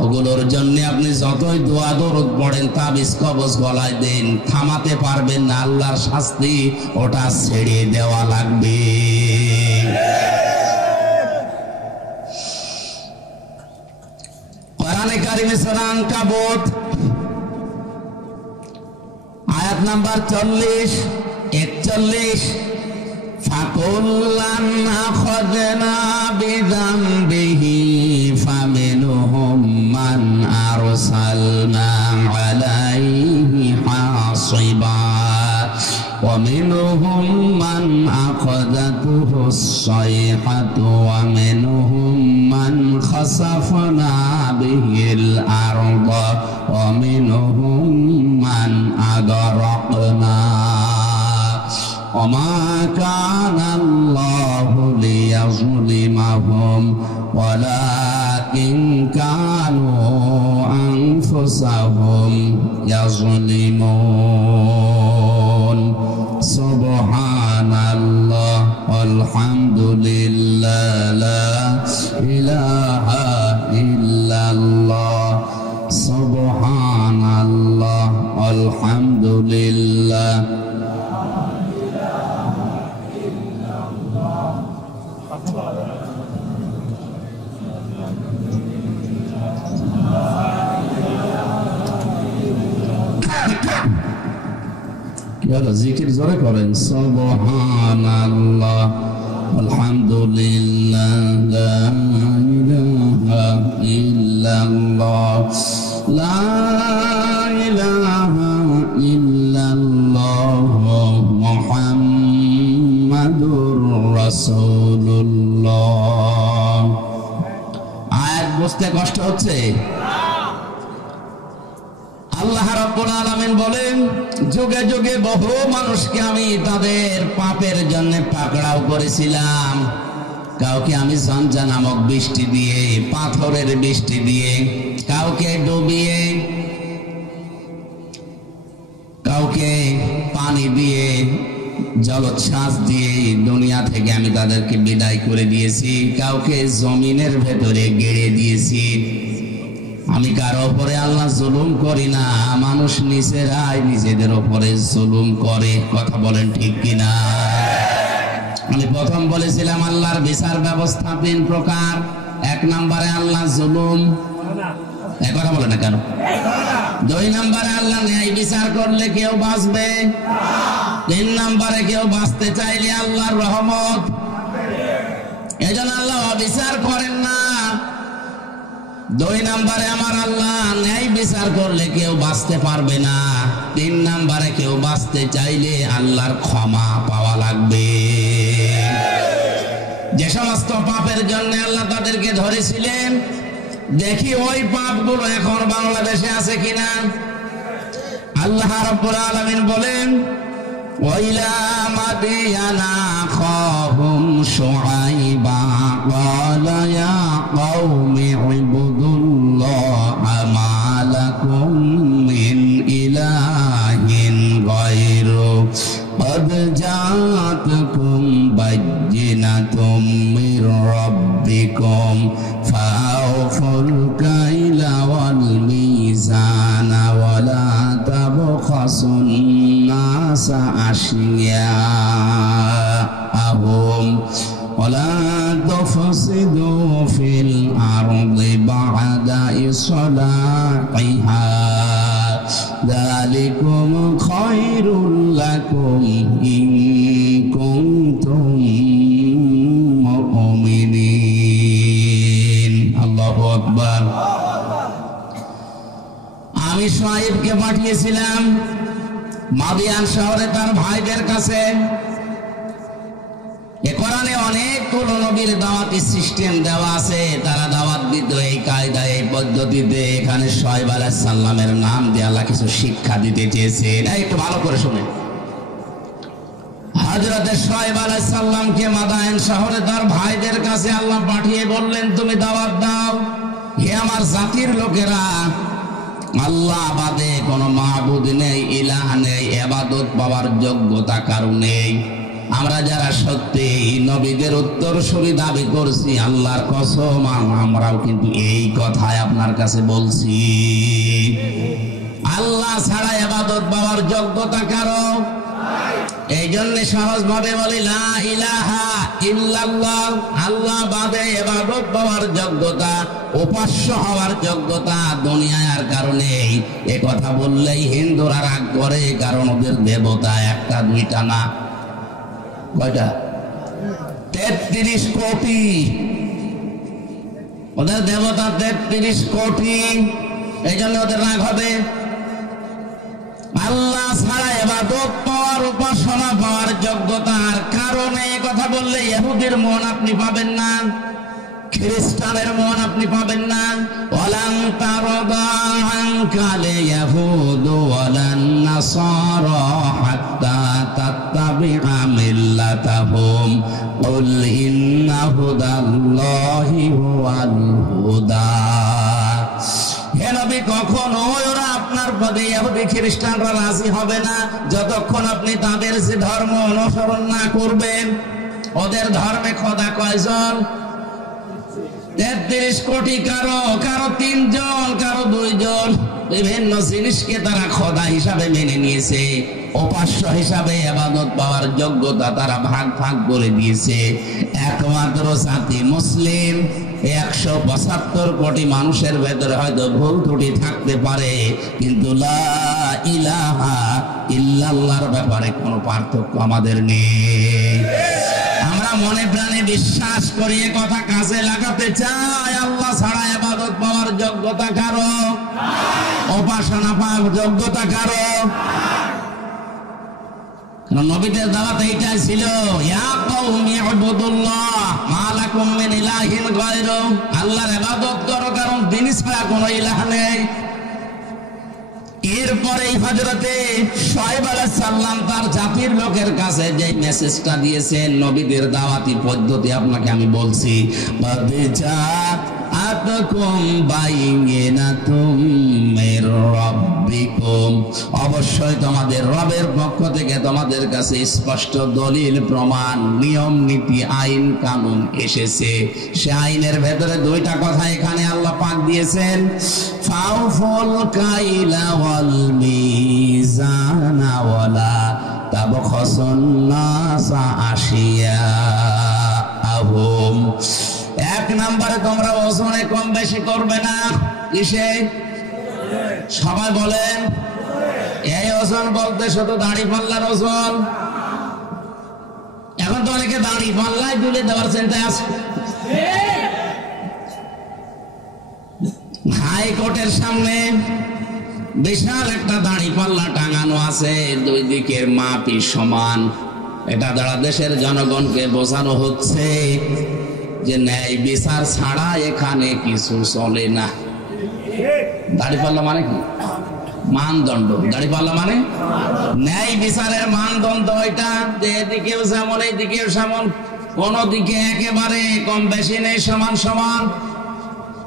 ওগুলোর জন্য আপনি যতই দোয়া দরুদ পড়েন, তাবিজ কবজ গলায় দেন, থামাতে পারবেন না। আল্লাহর শাস্তি ওটা ছেড়ে দেওয়া লাগবে। কোরআনে কারিমে সূরা আনকাবুত আয়াত নাম্বার 40 41 فَكُلًّا أَخَذْنَا بِذَنبِهِ فَمِنْهُمْ مَنْ أَرْسَلْنَا عَلَيْهِ حَاصِبًا وَمِنْهُمْ مَنْ أَخَذَتْهُ الصَّيْحَةُ وَمِنْهُمْ مَنْ خَسَفْنَا بِهِ الْأَرْضَ وَمِنْهُمْ مَنْ أَغْرَقْنَا وَمَا كَانَ اللَّهُ لِيَظْلِمَهُمْ وَلَكِنْ كَانُوا أَنفُسَهُمْ يَظْلِمُونَ سبحان الله والحمد لله لا إله إلا الله سبحان الله والحمد لله জিকির জোরে করেন সুবহানাল্লাহ আলহামদুলিল্লাহ লা ইলাহা ইল্লাল্লাহ লা ইলাহা ইল্লাল্লাহ মুহাম্মাদুর রাসূলুল্লাহ। আয়াত বুঝতে কষ্ট হচ্ছে? আল্লাহ রাব্বুল আলামিন বলেন, যুগে যুগে বহু মানুষকে আমি তাদের পাপের জন্য পাকড়াও করেছিলাম। কাউকে আমি ঝঞ্ঝা নামক বৃষ্টি দিয়ে, পাথরের বৃষ্টি দিয়ে, কাউকে ডুবিয়ে, কাউকে পানি দিয়ে, জলোচ্ছ্বাস দিয়ে দুনিয়া থেকে আমি তাদেরকে বিদায় করে দিয়েছি। কাউকে জমিনের ভেতরে গেড়ে দিয়েছি। আমি কারো উপরে আল্লাহ জুলুম করি না, মানুষ নিজেরাই নিজেদের উপরে জুলুম করে। কথা বলেন ঠিক কিনা? আমি প্রথম বলেছিলাম আল্লাহর বিচার ব্যবস্থা 3 প্রকার। 1 নম্বরে আল্লাহ জুলুম, কথা বলে না কেন? 2 নম্বরে আল্লাহ ন্যায় বিচার করলে কেউ বাঁচবে। 3 নম্বরে কেউ বাঁচতে চাইলে আল্লাহর রহমত। এজন্য আল্লাহ অবিচার করেন না। 2 নম্বরে আমার আল্লাহ ন্যায় বিচার করলে কেউ বাঁচতে পারবে না। 3 নম্বরে কেউ বাঁচতে চাইলে আল্লাহর ক্ষমা পাওয়া লাগবে। যে সমস্ত পাপের জন্য আল্লাহ তাদেরকে ধরেছিলেন, দেখি ওই পাপগুলো এখন বাংলাদেশে আছে কিনা। আল্লাহ রাব্বুল আলামিন বলেন, ওয়াইলা মাদিয়ানা আখাহুম শুআইবা ক্বালা ইয়া কওমি ইবুদুল্লাহা মা লাকুম মিন ইলাহিন গায়রু قد جاءتكم بينة من ربكم فأوفوا الكيل والميزان ولا تبخسوا الناس أشياءهم ولا تفسدوا في الأرض بعد إصلاحها ذلكم خير لكم إن كنتم مؤمنين الله أكبر। আমি শুআইবকে পাঠিয়েছিলাম মাদিয়ান শহরে তার ভাইদের কাছে। এ কোরআনে অনেকগুলো নবীর দাওয়াতি সিস্টেম দেওয়া আছে। তারা দাওয়াত দিত এই কায়দায়, এই পদ্ধতিতে। এখানে শুআইব আলাইহিস সালামের নাম দিয়ে আল্লাহ কিছু শিক্ষা দিতে চেয়েছেন। একটু ভালো করে শুনেন। হযরত শুআইব আলাইহিস সালামকে মাদায়েন শহরে তার ভাইদের কাছে আল্লাহ পাঠিয়ে বললেন, তুমি দাওয়াত দাও, হে আমার জাতির লোকেরা, আল্লাহ বাদে কোনো মাবুদ নেই, ইলাহ নেই, ইবাদত পাওয়ার যোগ্যতা কারো নেই। আমরা যারা সত্যি নবীদের উত্তরসূরি দাবি করছি, আল্লাহর কসম আমরাও কিন্তু এই কথাই আপনার কাছে বলছি। আল্লাহ ছাড়া ইবাদত পাওয়ার যোগ্যতা কারো। এই জন্য সহজ ভাবে বলি লা ইলাহা ইল্লাল্লাহ, আল্লাহ বাদে ইবাদত পাওয়ার যোগ্যতা, উপাস্য হওয়ার যোগ্যতা দুনিয়ায় আর কারণে। এ কথা বললেই হিন্দুরা রাগ করে, কারণ ওদের দেবতা একটা দুইটা না, কয়টা? 33 কোটি। ওদের দেবতা 33 কোটি, এই জন্য ওদের রাগ হবে। আল্লাহ ছাড়া ইবাদত পাওয়ার, উপাসনা পাওয়ার যোগ্যতার কারণে কথা বললে ইহুদির মন আপনি পাবেন না, খ্রিস্টানের মন আপনি পাবেন না। ওয়ালান তারদা আনকাল ইয়াহুদু ওয়ালান নাসারা হাত্তা তাত্তাবিআ মিল্লাতাহুম কুল ইন্না হুদাল্লাহি হুয়াল হুদা। হে নবী, কখনো ওরা আপনার পদে ইহুদি খ্রিস্টানরা রাজি হবে না যতক্ষণ আপনি তাদের যে ধর্ম অনুসরণ না করবেন। ওদের ধর্মে খোদা কয়জন? 33 কোটি। কারো 3 জন, কারো 2 জন। বিভিন্ন জিনিসকে তারা খোদা হিসাবে মেনে নিয়েছে, উপাস্য হিসাবে ইবাদত পাওয়ার যোগ্যতা তারা ভাগ ভাগ করে দিয়েছে। একমাত্র জাতি মুসলিম। 175 কোটি মানুষের ভেতরে হয়তো ভুল ত্রুটি থাকতে পারে, কিন্তু লা ইলাহা ইল্লাল্লাহর ব্যাপারে কোনো পার্থক্য আমাদের নেই। আমরা মনে প্রাণে বিশ্বাস করি, এ কথা কাজে লাগাতে চাই। আল্লাহ ছাড়া ইবাদত পাওয়ার যোগ্যতা কারো, উপাসনা পাওয়ার যোগ্যতা কারো। নবীদের দাওয়াত এইটাই ছিল, ইয়া কওমি ইবুদুল্লাহ মা লাকুম মিন ইলাহিন গায়রু। আল্লাহর ইবাদত করো, কারণ তিনি ছাড়া কোনো ইলাহ নেই। এরপরে হযরতে শুআয়ব আলাইহিস সালাম তার জাতির লোকের কাছে যে মেসেজটা দিয়েছেন, নবীদের দাওয়াতি পদ্ধতি আপনাকে আমি বলছি। বাদজা আতকুম বাইয়িনাতুম মির রাব্বিকুম, অবশ্যই তোমাদের রবের পক্ষ থেকে তোমাদের কাছে স্পষ্ট দলিল, প্রমাণ, নিয়ম নীতি, আইন কানুন এসেছে। সে আইনের ভেতরে 2টা কথা এখানে আল্লাহ পাক দিয়েছেন, ফাউফুল কাইলা ওয়াল মিজানা ওয়ালা তাবখাসুন নাসা আশিয়াআহুম। 1 নম্বরে তোমরা ওজনে কম বেশি করবে না। কিসে? সবাই বলেন। এই ওজন বলতে শুধু দাড়ি পাল্লার ওজন। এখন তো অনেকে দাড়ি পাল্লায় তুলে দেওয়ার চিন্তা আছে। হাইকোর্টের সামনে বিশাল একটা দাড়ি পাল্লা টাঙানো আছে, 2 দিকের মাপই সমান। এটা দ্বারা দেশের জনগণকে বোঝানো হচ্ছে যে ন্যায় বিচার ছাড়া এখানে কিছু চলে না। দাড়িপাল্লা মানে কি? মানদণ্ড। দাড়িপাল্লা মানে ন্যায় বিচারের মানদণ্ড। এটা যে এদিকেও যেমন এইদিকেও সেমন, কোন দিকে একেবারে কম বেশি নেই, সমান সমান।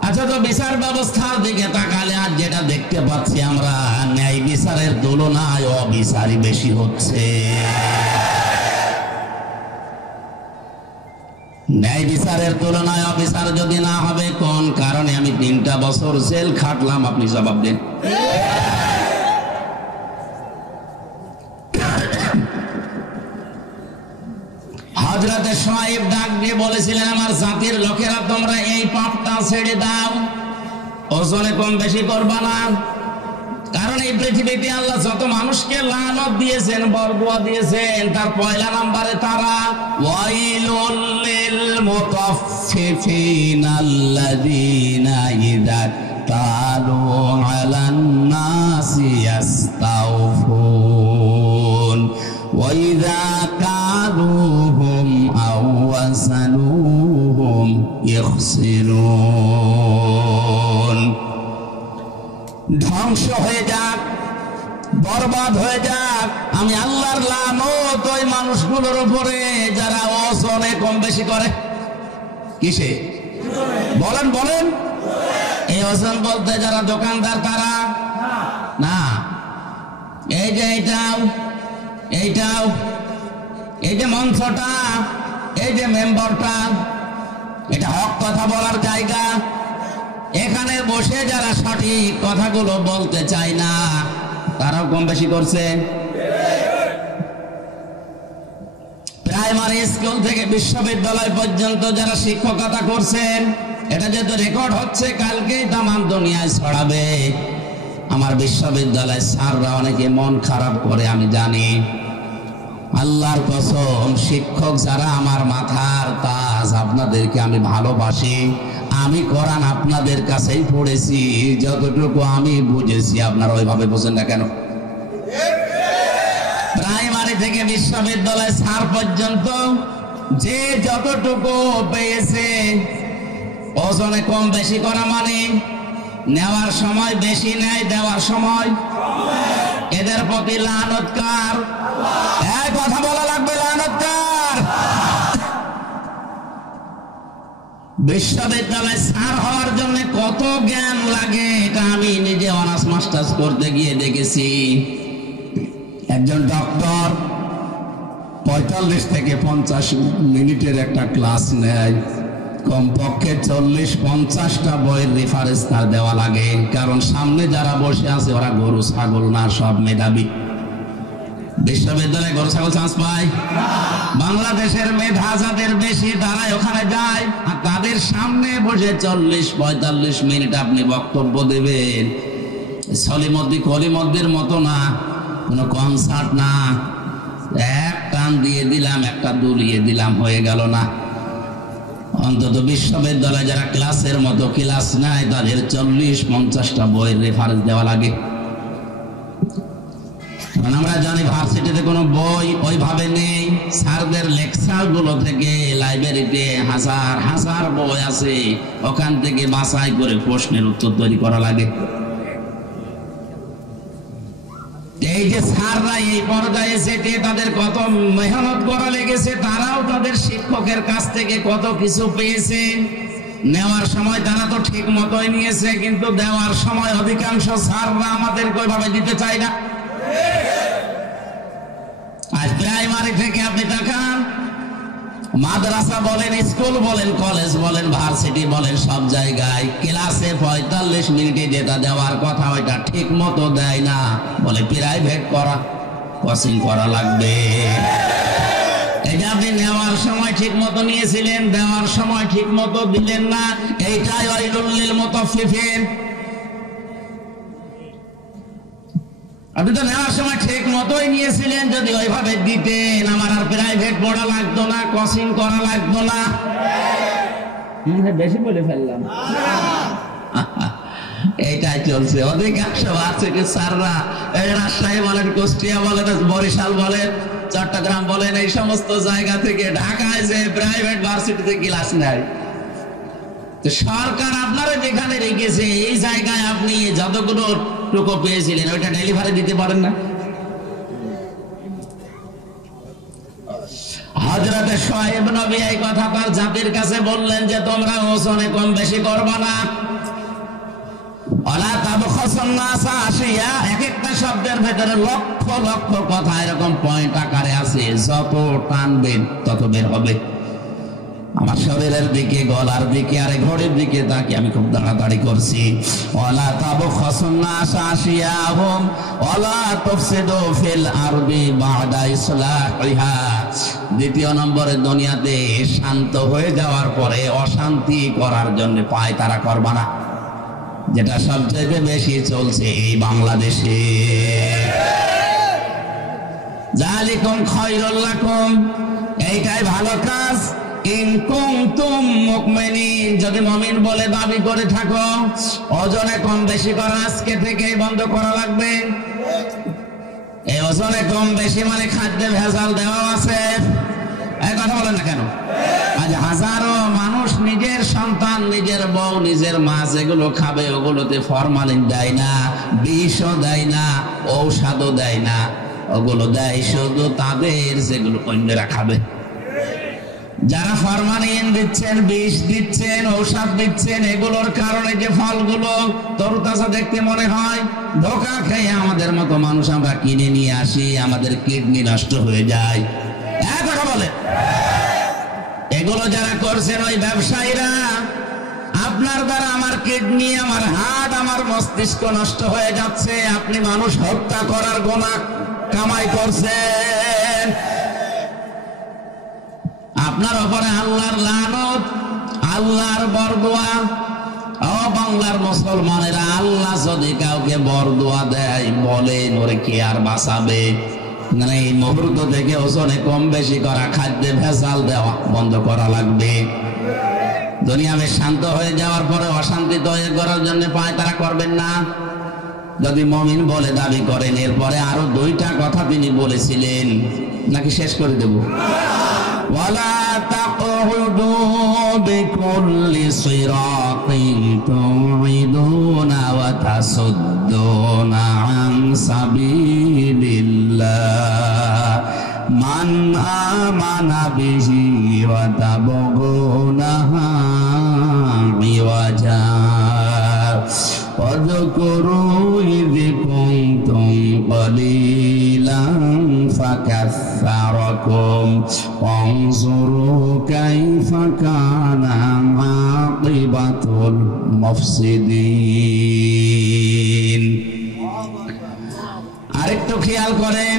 আচ্ছা, তো বিচার ব্যবস্থার দিকে তাকালে আর যেটা দেখতে পাচ্ছি আমরা, ন্যায় বিচারের তুলনায় অবিচারই বেশি হচ্ছে। ন্যায় বিচারের তুলনায় অবিচার যদি না হবে, কোন কারণে আমি 3টা বছর জেল খাটলাম, আপনি জবাব দেন। হযরতে শুআয়ব ডাক দিয়ে বলেছিলেন, আমার জাতির লোকেরা তোমরা এই পাপটা ছেড়ে দাও, ওজনে কম বেশি করবা না। কারণ এই পৃথিবীতে আল্লাহ যত মানুষকে লানত দিয়েছেন, বরদুয়া দিয়েছেন, তার 1 নম্বরে তারা। ওয়াইলুল লিল মুতাফফিফিনা আল্লাযীনা ইযা তালু আলান নাসি ইস্তাওফুন ওয়া ইযা কালুহুম আও ওয়াসানুহুম ইখসিরুন। ধ্বংস হয়ে যাক, বরবাদ হয়ে যাক, আমি আল্লাহর লানত ওই মানুষগুলোর উপরে যারা ওজনে কম বেশি করে। কিসে? বলেন বলেন। এই ওজন বলতে যারা দোকানদার তারা না। এই যে এইটাও এই যে মঞ্চটা, এই যে মেম্বারটা, এটা হক কথা বলার জায়গা। এখানে বসে যারা সঠিক কথাগুলো বলতে চায় না, তারাও কম বেশি করছে। প্রাইমারি স্কুল থেকে বিশ্ববিদ্যালয় পর্যন্ত যারা শিক্ষকতা করছেন, এটা যেহেতু রেকর্ড হচ্ছে, কালকেই তামাম দুনিয়ায় ছড়াবে। আমার বিশ্ববিদ্যালয়ের স্যাররা অনেকে মন খারাপ করে, আমি জানি। আল্লাহর কসম, শিক্ষক যারা আমার মাথার তাজ, আপনাদেরকে আমি ভালোবাসি। আমি কোরআন আপনাদের কাছেই পড়েছি, যতটুকু আমি বুঝেছি। আপনারা ওইভাবে বোঝেন না কেন? প্রাইমারি থেকে বিশ্ববিদ্যালয় স্যার পর্যন্ত যে যতটুকু পেয়েছে, ওজনে কম বেশি করা মানে নেওয়ার সময় বেশি নেয়, দেওয়ার সময় এদের প্রতি লানত কার? এই কথা বলা লাগবে, লানত কার? বিশ্ববিদ্যালয়ে স্যার হওয়ার জন্য কত জ্ঞান লাগে এটা আমি নিজে অনার্স মাস্টার্স করতে গিয়ে দেখেছি। একজন ডক্টর 45 থেকে 50 মিনিটের একটা ক্লাস নেয়, কমপক্ষে 40-50টা বইয়ের রেফারেন্স তার দেওয়া লাগে। কারণ সামনে যারা বসে আছে ওরা গরু ছাগল না, সব মেধাবী। বিশ্ববিদ্যালয়ে গরু ছাগল চান্স পায়? বাংলাদেশের মেধা যাদের বেশি তারাই ওখানে যায়, আর তাদের সামনে বসে 40-45 মিনিট আপনি বক্তব্য দেবেন। সলিমদ্দি কলিমদ্দির মতো না, কোনো কনসার্ট না, এক টান দিয়ে দিলাম, একটা দুলিয়ে দিলাম, হয়ে গেল না। অন্তত বিশ্ববিদ্যালয়ে যারা ক্লাসের মতো ক্লাস নেয় তাদের 40-50টা বইয়ের রেফারেন্স দেওয়া লাগে। আমরা জানি ভার্সিটিতে কোনো বই ওইভাবে নেই। স্যারদের লেকচার গুলো থেকে লাইব্রেরিতে হাজার হাজার বই আছে, ওখান থেকে বাছাই করে প্রশ্নের উত্তর তৈরি করা লাগে। এই যে স্যাররা এই পর্যায়ে যেতে তাদের কত মেহনত করা লেগেছে, তারাও তাদের শিক্ষকের কাছ থেকে কত কিছু পেয়েছে। নেওয়ার সময় তারা তো ঠিক মতোই নিয়েছে, কিন্তু দেওয়ার সময় অধিকাংশ স্যাররা আমাদেরকে ওইভাবে দিতে চায় না। আজ প্রাইমারি থেকে আপনি তাকান, মাদ্রাসা বলেন, স্কুল বলেন, কলেজ বলেন, ভার্সিটি বলেন, সব জায়গায় ক্লাসে 45 মিনিটে যেটা দেওয়ার কথা ওইটা ঠিক মতো দেয় না, বলে প্রাইভেট করা, কোচিং করা লাগবে। এই যে আপনি নেওয়ার সময় ঠিক মতো নিয়েছিলেন, দেওয়ার সময় ঠিক মতো দিলেন না, এইটাই ওয়াইলুল লিল মুতাফফিফিন। আপনি তো নেওয়ার সময় ঠিক মতোই নিয়েছিলেন, যদি ওইভাবে দিতেন আমার আর প্রাইভেট পড়া লাগতো না, কোচিং করা লাগতো না। বেশি বলে ফেললাম। এইটাই চলছে অধিকাংশ ভার্সিটির স্যাররা, রাজশাহী বলেন, কুষ্টিয়া বলেন, বরিশাল বলেন, চট্টগ্রাম বলেন, এই সমস্ত জায়গা থেকে ঢাকায় যে প্রাইভেট ভার্সিটিতে ক্লাস নেয়। সরকার আপনারা যেখানে রেখেছে এই জায়গায় আপনি যতগুলো টুকু পেয়েছিলেন ওইটা ডেলিভারি দিতে পারেন না। হযরতে শুআয়ব নবী এই কথা তার জাতির কাছে বললেন যে তোমরা ওজনে কম বেশি করবা না। ওয়ালা তাবখাসুন নাসা আশিয়া, এক একটা শব্দের ভেতরে লক্ষ লক্ষ কথা এরকম পয়েন্ট আকারে আছে, যত টানবেন তত বের হবে। আমার শরীরের দিকে, গলার দিকে, আরে ঘড়ির দিকে তাকে আমি খুব তাড়াতাড়ি করছি। ওয়ালা তাবখাসুন নাসা আশিয়াহুম ওয়ালা তুফসিদু ফিল আরদি বা'দা ইসলাহিহা। দ্বিতীয় নম্বরে, দুনিয়াতে শান্ত হয়ে যাওয়ার পরে অশান্তি করার জন্য পায় তারা করবা না, যেটা সবচেয়ে বেশি চলছে এই বাংলাদেশে। যালিকুম খায়রুল লাকুম, এইটাই ভালো কাজ। ইন কুনতুম মুমিনিন, যদি মুমিন বলে দাবি করে থাকো, ওজনে কম বেশি করা আজকে থেকেই বন্ধ করা লাগবে। এই ওজনে কম বেশি মানে খাদ্যে ভেজাল দেওয়া আছে, এই কথা বলেন না কেন? আজ হাজারো মানুষ নিজের সন্তান, নিজের বউ, নিজের মা যেগুলো খাবে ওগুলোতে ফরমালিন দেয় না, বিষও দেয় না, ঔষধও দেয় না, ওগুলো দেয় শুধু তাদের যেগুলো অন্যরা খাবে। যারা ফরমালিন দিচ্ছেন, বিষ দিচ্ছেন, ঔষধ দিচ্ছেন, এগুলোর কারণে যে ফলগুলো তরতাজা দেখতে মনে হয়, ধোঁকা খেয়ে আমাদের মতো মানুষ আমরা কিনে নিয়ে আসি, আমাদের কিডনি নষ্ট হয়ে যায়। এক কথা বলে, এগুলো যারা করছেন ওই ব্যবসায়ীরা, আপনার দ্বারা আমার কিডনি, আমার হার্ট, আমার মস্তিষ্ক নষ্ট হয়ে যাচ্ছে, আপনি মানুষ হত্যা করার গুনাহ কামাই করছেন। আপনার উপরে আল্লাহর লানত, আল্লাহর বরদোয়া। ও বাংলার মুসলমানেরা, আল্লাহ যদি কাউকে বরদোয়া দেয়, বলেন ওরে কে আর বাঁচাবে? মানে এই মুহূর্ত থেকে ওজনে কম বেশি করা, খাদ্যে ভেজাল দেওয়া বন্ধ করা লাগবে। দুনিয়াতে শান্ত হয়ে যাওয়ার পরে অশান্তি তৈরি করার জন্য পায় তারা করবেন না। যদি মুমিন বলে দাবি করেন, এরপরে আরো 2টা কথা তিনি বলেছিলেন, নাকি শেষ করে দেব? ওয়ালা তাকউদু বিকুল্লি সিরাতিন তুইদুনা ওয়া তাসুদ্দুনা আন সাবিলিল্লাহ মান আমানা বিহি ওয়া তাবগুনাহা ইওয়াজা واذكروا إذ كنتم قليلا فكثركم وانظروا كيف كان عاقبة المفسدين। আরেকটু খেয়াল করেন,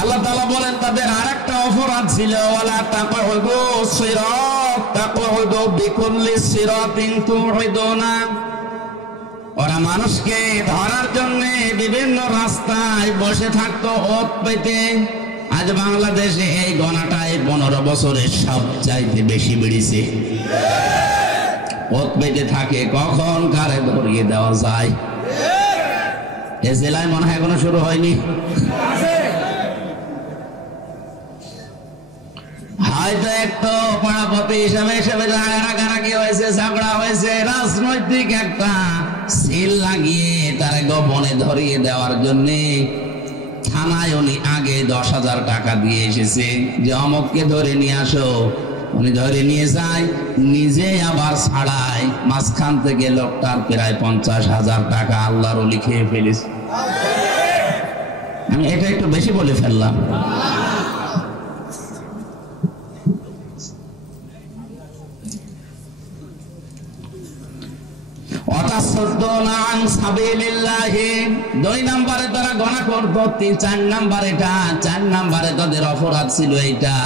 আল্লাহ তাআলা বলেন তাদের আরেকটা অপরাধ ছিল, ওয়ালা তাকউদু সিরাত তাকউদু বিকুল্লি সিরাতিন তুইদুনা। ওরা মানুষকে ধরার জন্য বিভিন্ন রাস্তায় বসে থাকতো ওত পেতে। আজ বাংলাদেশে এই গণাটায় 15 বছরে সবচাইতে বেশি বেড়েছে। ওত পেতে থাকে, কখন কারে ধরিয়ে দেওয়া যায়। এ জেলায় মনে হয় এখনো শুরু হয়নি। হয়তো একটু পাড়াপতি হিসাবে রাগারাগি হয়েছে, ঝগড়া হয়েছে, রাজনৈতিক একটা সিল লাগিয়ে তারা গোপনে ধরিয়ে দেওয়ার জন্য থানায় উনি আগে 10,000 টাকা দিয়ে এসেছে যে অমুককে ধরে নিয়ে আসো। উনি ধরে নিয়ে যায়, নিজে আবার ছাড়ায়। মাঝখান থেকে লোকটার প্রায় 50,000 টাকা আল্লাহর ওলি খেয়ে ফেলেছে। আমি এটা একটু বেশি বলে ফেললাম। দুই নম্বরে তারা গণা করতো, 4 নম্বর এটা, 4 নম্বরে তাদের অপরাধ ছিল এইটা,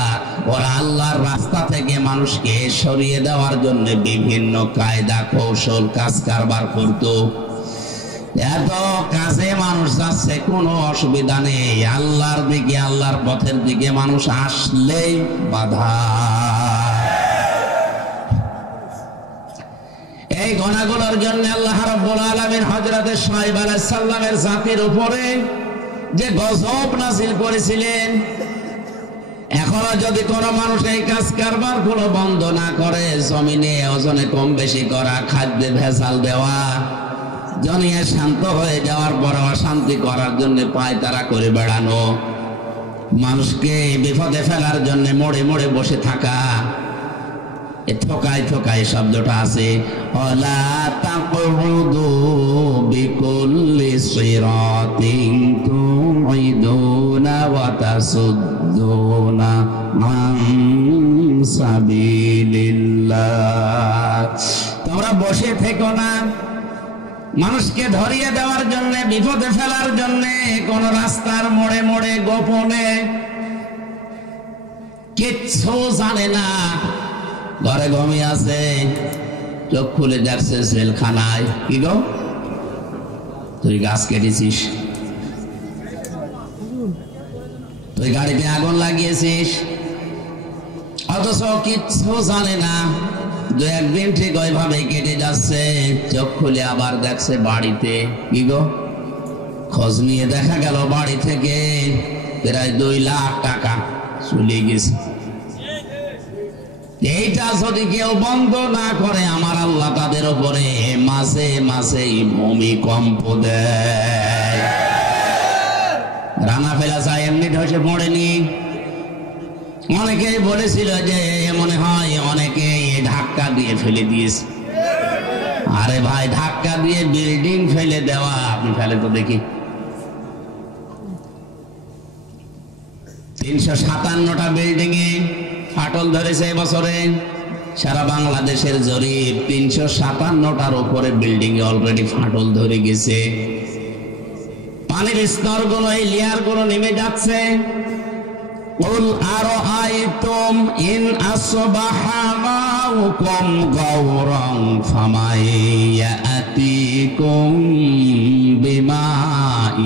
ওরা আল্লাহর রাস্তা থেকে মানুষকে সরিয়ে দেওয়ার জন্য বিভিন্ন কায়দা কৌশল কাজ কারবার করতো। এত কাজে মানুষ যাচ্ছে, কোনো অসুবিধা নেই, আল্লাহর দিকে আল্লাহর পথের দিকে মানুষ আসলেই বাধা। এই গুনাহগুলোর জন্য আল্লাহ রাব্বুল আলামিন হযরতে শুআয়ব আলাইহিস সালামের জাতির উপরে যে গজব নাযিল করেছিলেন, এখনো যদি কোনো মানুষ এই কাজ কারবার গুলো বন্ধ না করে, জমিনে ওজনে কম বেশি করা, খাদ্যে ভেজাল দেওয়া, জমিয়ে শান্ত হয়ে যাওয়ার পর অশান্তি করার জন্য পায়তারা করে বেড়ানো, মানুষকে বিপদে ফেলার জন্য মোড়ে মোড়ে বসে থাকা, ঠকাই ঠকাই শব্দটা আছে। ওয়ালা তাকউদু বিকুল্লি সিরাতিন তুইদুনা ওয়া তাসুদ্দুনা আন সাবিলিল্লাহ। তোমরা বসে থেকো না, মানুষকে ধরিয়ে দেওয়ার জন্য, বিপদে ফেলার জন্য কোন রাস্তার মোড়ে মোড়ে গোপনে, কিচ্ছু জানে না, ঘরে ঘুমিয়ে আছে, চোখ খুলে দেখছে জেলখানায়। কি গো, তুই গাছ কেটেছিস, তুই গাড়িতে আগুন লাগিয়েছিস, অথচ কিচ্ছু জানে না। 2-1 দিন ঠিক ওইভাবে কেটে যাচ্ছে, চোখ খুলে আবার দেখছে বাড়িতে। কি গো, খোঁজ নিয়ে দেখা গেল বাড়ি থেকে প্রায় 2 লাখ টাকা চলে গেছে। এইটা যদি কেউ বন্ধ না করে, আমার আল্লাহ তাদের উপরে মাসে মাসে ভূমিকম্প দেয়। রানা ফেলা চাই এমনি ধসে পড়েনি। অনেকেই বলেছিল যে মনে হয় অনেকে ধাক্কা দিয়ে ফেলে দিয়েছে। আরে ভাই, ধাক্কা দিয়ে বিল্ডিং ফেলে দেওয়া, আপনি ফেলে তো দেখি। 357টা বিল্ডিং এ ফাটল ধরেছে এবছরে। সারা বাংলাদেশের জরিপ, 357টার উপরে বিল্ডিং এ অলরেডি ফাটল ধরে গেছে। পানির স্তর গুলো, এই লেয়ার গুলো নেমে যাচ্ছে। قل أرأيتم إن أصبح ماؤكم غورا فمن يأتيكم بماء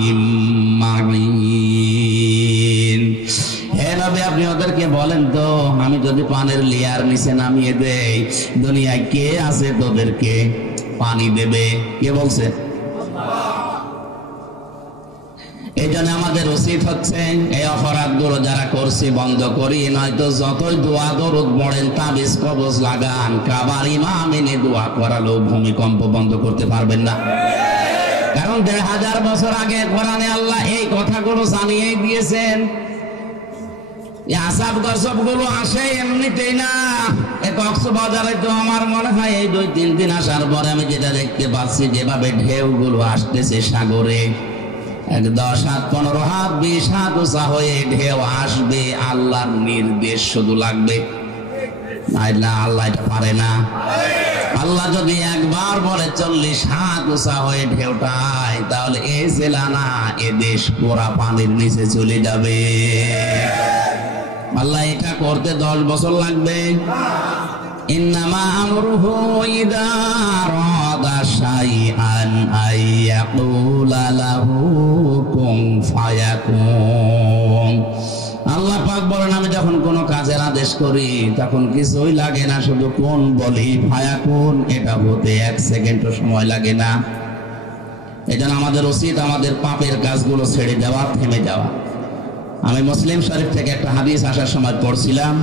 معين। হে নবী, আপনি ওদেরকে বলেন তো, আমি যদি পানের লেয়ার নিচে নামিয়ে দেই, দুনিয়ায় কে আছে তোদেরকে পানি দেবে? কে বলছে? এই জন্য আমাদের উচিত হচ্ছে এই অপরাধগুলো যারা করছি বন্ধ করি, নয়তো যতই দোয়া দরুদ পড়েন, তাবিজ কবজ লাগান, কাবার ইমাম এনে দোয়া করালো ভূমিকম্প বন্ধ করতে পারবেন না। কারণ ১৫০০ বছর আগে কোরআনে আল্লাহ এই কথাগুলো জানিয়েই দিয়েছেন। আসাব গসব গুলো আসে এমনিতেই না। কক্সবাজারে তো আমার মনে হয় এই ২-৩ দিন আসার পরে আমি যেটা দেখতে পাচ্ছি, যেভাবে ঢেউ গুলো আসতেছে সাগরে, ১০ হাত ১৫ হাত ২০ হাত উঁচা হয়ে ঢেউ আসবে, আল্লাহর নির্দেশ শুধু লাগবে। না, আল্লাহ এটা পারে না। আল্লাহ যদি একবার বলে ৪০ হাত উঁচা হয়ে ঢেউটায়, তাহলে এই জেলা না, এ দেশ পুরা পানির নিচে চলে যাবে। আল্লাহ এটা করতে ১০ বছর লাগবে। ইন্নামা আমরুহু ইযা আরাদা শাইআন আইয়াকুলা লাহু কুন ফায়াকুন। আল্লাহ পাক বলেন, আমি যখন কোনো কাজের আদেশ করি তখন কিছুই লাগে না, শুধু কোন বলি, ফায়াকুন, এটা হতে ১ সেকেন্ডও সময় লাগে না। এজন্য আমাদের উচিত আমাদের পাপের কাজগুলো ছেড়ে দেওয়া, থেমে যাওয়া। আমি মুসলিম শরীফ থেকে একটা হাদিস আসার সময় পড়ছিলাম,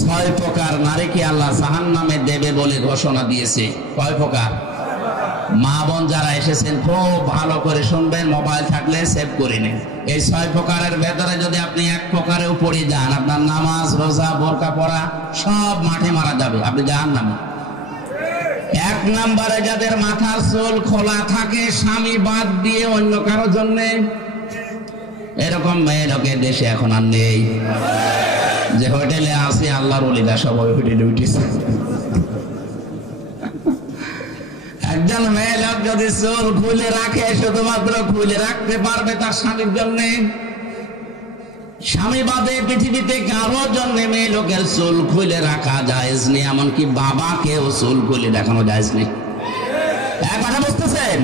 ৬ প্রকার নারীকে আল্লাহ জাহান্নামে দেবে বলে ঘোষণা দিয়েছে। কয় প্রকার? মা বোন যারা এসেছেন খুব ভালো করে শুনবেন, মোবাইল থাকলে সেভ করে নিন। এই ৬ প্রকারের ভেতরে যদি আপনি ১ প্রকারেও পড়ে যান, আপনার নামাজ, রোজা, বোরকা পড়া সব মাঠে মারা যাবে, আপনি জাহান্নামে। ১ নম্বরে যাদের মাথার চুল খোলা থাকে স্বামী বাদ দিয়ে অন্য কারোর জন্য, এরকম মেয়ে লোকের দেশে এখন আর নেই। যে হোটেলে আসি আল্লাহর ওলিরা সবাই হোটেলে উঠেছে। একজন মেয়ে লোক যদি চুল খুলে রাখে, শুধুমাত্র খুলে রাখতে পারবে তার স্বামীর জন্য, স্বামী বাদে পৃথিবীতে কারোর জন্য মেয়ে লোকের চুল খুলে রাখা জায়েজ নেই। এমনকি বাবাকেও চুল খুলে দেখানো জায়েজ নেই। কথা বুঝতেছেন?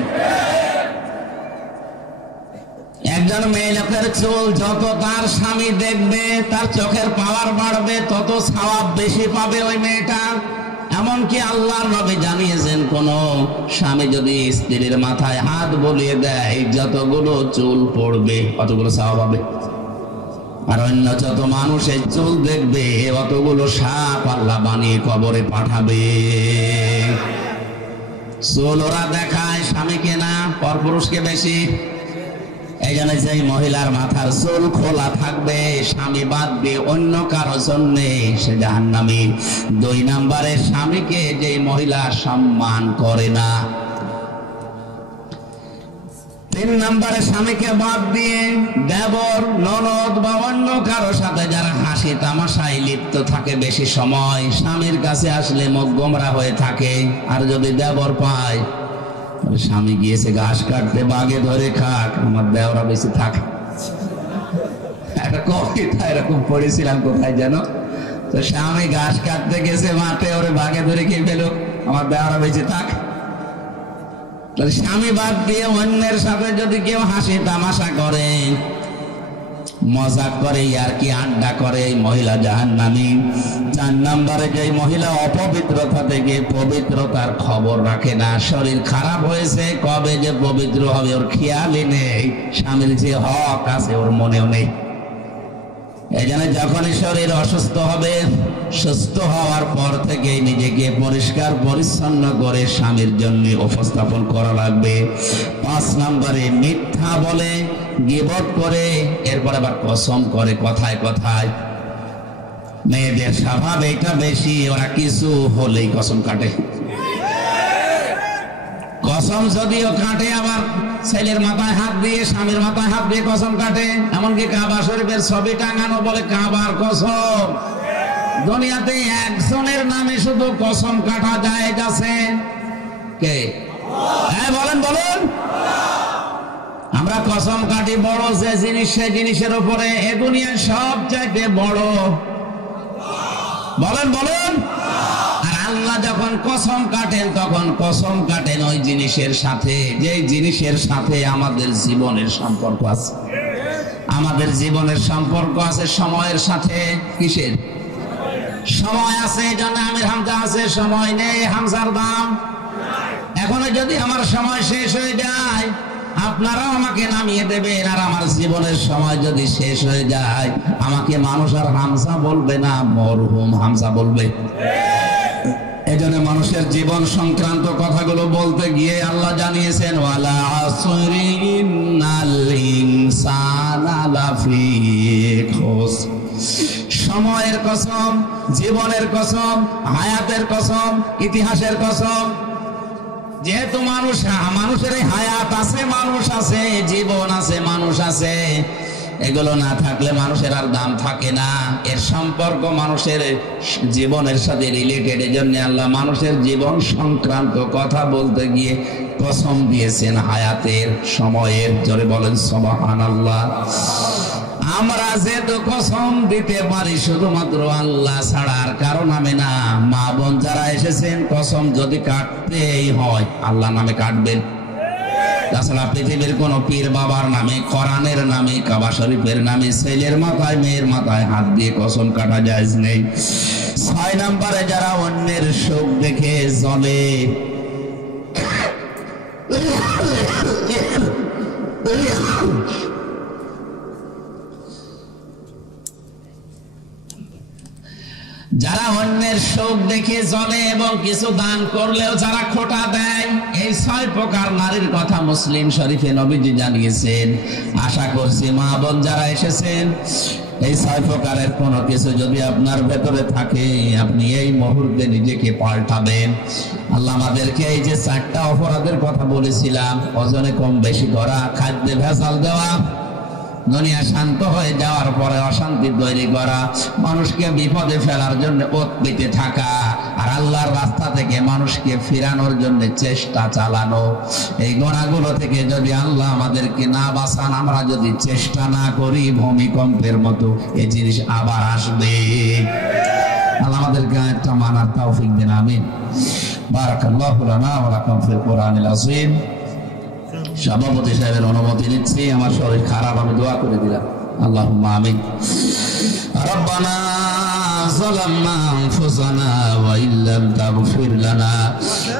একজন মেয়ে লোকের চুল যত তার স্বামী দেখবে, তার চোখের পাওয়ার বাড়বে, তত সওয়াব বেশি পাবে ওই মেয়েটা। এমনকি আল্লাহর নবী জানিয়েছেন, কোন স্বামী যদি স্ত্রীর মাথায় হাত বুলিয়ে দেয়, যতগুলো চুল পড়বে অতগুলো সওয়াব পাবে। আর অন্য যত মানুষের চুল দেখবে, অতগুলো সাপ আল্লাহ বানিয়ে কবরে পাঠাবে। চুল ওরা দেখায় স্বামীকে না, পরপুরুষকে বেশি। এই জন্য যে মহিলার মাথার চুল খোলা থাকবে, স্বামী বাদ দিয়ে অন্য কারো জন্য, সে জাহান্নামী। ২ নম্বরে স্বামীকে যে মহিলা সম্মান করে না। ৩ নম্বরে স্বামীকে বাদ দিয়ে দেবর, ননদ বা অন্য কারো সাথে যারা হাসি তামাশায় লিপ্ত থাকে বেশি সময়, স্বামীর কাছে আসলে মুখ গোমরা হয়ে থাকে। আর যদি দেবর পায়, স্বামী গিয়েছে ঘাস কাটতে, বাগে ধরে খাক, আমার দেওরা বেশি থাক। একটা কবিতা এরকম পড়েছিলাম কোথায় যেন, তো স্বামী ঘাস কাটতে গেছে মাঠে, ওরে বাগে ধরে খেয়ে ফেলো, আমার দেওরা বেশি থাক। স্বামী বাদ দিয়ে অন্যের সাথে যদি কেউ হাসি তামাশা করে, মজাক করে, আর কি আড্ডা করে, মহিলা জাহান্নামী। ৪ নম্বরে যে মহিলা অপবিত্রতা থেকে পবিত্রতার খবর রাখে না, শরীর খারাপ হয়েছে, কবে যে পবিত্র হবে ওর খেয়ালই নেই, স্বামীর যে হক আছে ওর মনেও নেই। এই জন্য যখনই শরীর অসুস্থ হবে, সুস্থ হওয়ার পর থেকে নিজেকে পরিষ্কার পরিচ্ছন্ন করে স্বামীর জন্য উপস্থাপন করা লাগবে। ৫ নম্বরে মিথ্যা বলে, গীবত করে, এরপর আবার কসম করে কথায় কথায়। মেয়েদের স্বভাব এটা বেশি, ওরা কিছু হলেই কসম কাটে। কসম যদিও কাটে, আবার ছেলের মাথায় হাত দিয়ে, স্বামীর মাথায় হাত দিয়ে কসম কাটে। এমনকি কাবা শরীফের ছবি টাঙানো বলে কাবার কসম। দুনিয়াতে একজনের নামে শুধু কসম কাটা যায় আছে, কে? হ্যাঁ বলেন বলেন। আমরা কসম কাটি বড় যে জিনিস সেই জিনিসের উপরে এ দুনিয়া সব চাইতে বড়। বলেন বলেন। আর আল্লাহ যখন কসম কাটেন তখন কসম কাটেন ওই জিনিসের সাথে যে জিনিসের সাথে আমাদের জীবনের সম্পর্ক আছে। আমাদের জীবনের সম্পর্ক আছে সময়ের সাথে। কিসের সময় আছে? এই জন্য আমির হামজা আছে, সময় নেই হামজার দাম। এখন যদি আমার সময় শেষ হয়ে যায় আপনারাও আমাকে নামিয়ে দেবেন, আর আমার জীবনের সময় যদি শেষ হয়ে যায় আমাকে মানুষ আর হামজা বলবে না, মরহুম হামজা বলবে। এজন্য মানুষের জীবন সংক্রান্ত কথাগুলো বলতে গিয়ে আল্লাহ জানিয়েছেন ওয়ালা আসরি ইন্নাল ইনসানা লাফি খুসর। সময়ের কসম, জীবনের কসম, হায়াতের কসম, ইতিহাসের কসম। যেহেতু মানুষের হায়াত আছে, মানুষ আছে, জীবন আছে, মানুষ আছে, এগুলো না থাকলে মানুষের আর দাম থাকে না। এর সম্পর্ক মানুষের জীবনের সাথে রিলেটেড। এই জন্য আল্লাহ মানুষের জীবন সংক্রান্ত কথা বলতে গিয়ে কসম দিয়েছেন হায়াতের, সময়ের। জোরে বলেন সুবহানাল্লাহ। আমরা যেহেতু কসম দিতে পারি শুধুমাত্র আল্লাহ ছাড়া আর কারো নামে না। মা বোন যারা এসেছেন কসম যদি কাটতেই হয় আল্লাহ নামে কাটবেন। তাছাড়া পৃথিবীর কোন পীর বাবার নামে, কোরআনের নামে, কাবা শরীফের নামে ছেলের মাথায় মেয়ের মাথায় হাত দিয়ে কসম কাটা জায়েজ নেই। 6 নম্বরে যারা অন্যের সুখ দেখে জ্বলে, যারা অন্যের শোক দেখে জ্বলে এবং কিছু দান করলেও যারা খোটা দেয়, এই 6 প্রকার নারীর কথা মুসলিম শরীফে নবীজি জানিয়েছেন। আশা করছি মা বোন যারা এসেছেন এই 6 প্রকারের কোনো কিছু যদি আপনার ভেতরে থাকে আপনি এই মুহূর্তে নিজেকে পাল্টাবেন। আল্লাহ আমাদেরকে এই যে 4টা অপরাধের কথা বলেছিলাম, ওজনে কম বেশি করা, খাদ্যে ভেজাল দেওয়া, দুনিয়া শান্ত হয়ে যাওয়ার পরে অশান্তি তৈরি করা, মানুষকে বিপদে ফেলার জন্য ওত পেতে থাকা, আর আল্লাহর রাস্তা থেকে মানুষকে ফিরানোর জন্য চেষ্টা চালানো, এই গুনাহগুলো থেকে যদি আল্লাহ আমাদেরকে না বাঁচান, আমরা যদি চেষ্টা না করি ভূমিকম্পের মতো এই জিনিস আবার আসবে। আল্লাহ আমাদেরকে একটা মানার তৌফিক দেন, আমিন। বারাকাল্লাহু লানা ওয়া লাকুম ফিল কোরআনিল আযীম। সভাপতি সাহেবের অনুমতি নিচ্ছি, আমার শরীর খারাপ, আমি দোয়া করে দিলাম। আল্লাহুম্মা আমিন। রব্বানা যালামনা আনফুসানা ওয়া ইল্লাম তাগফির লানা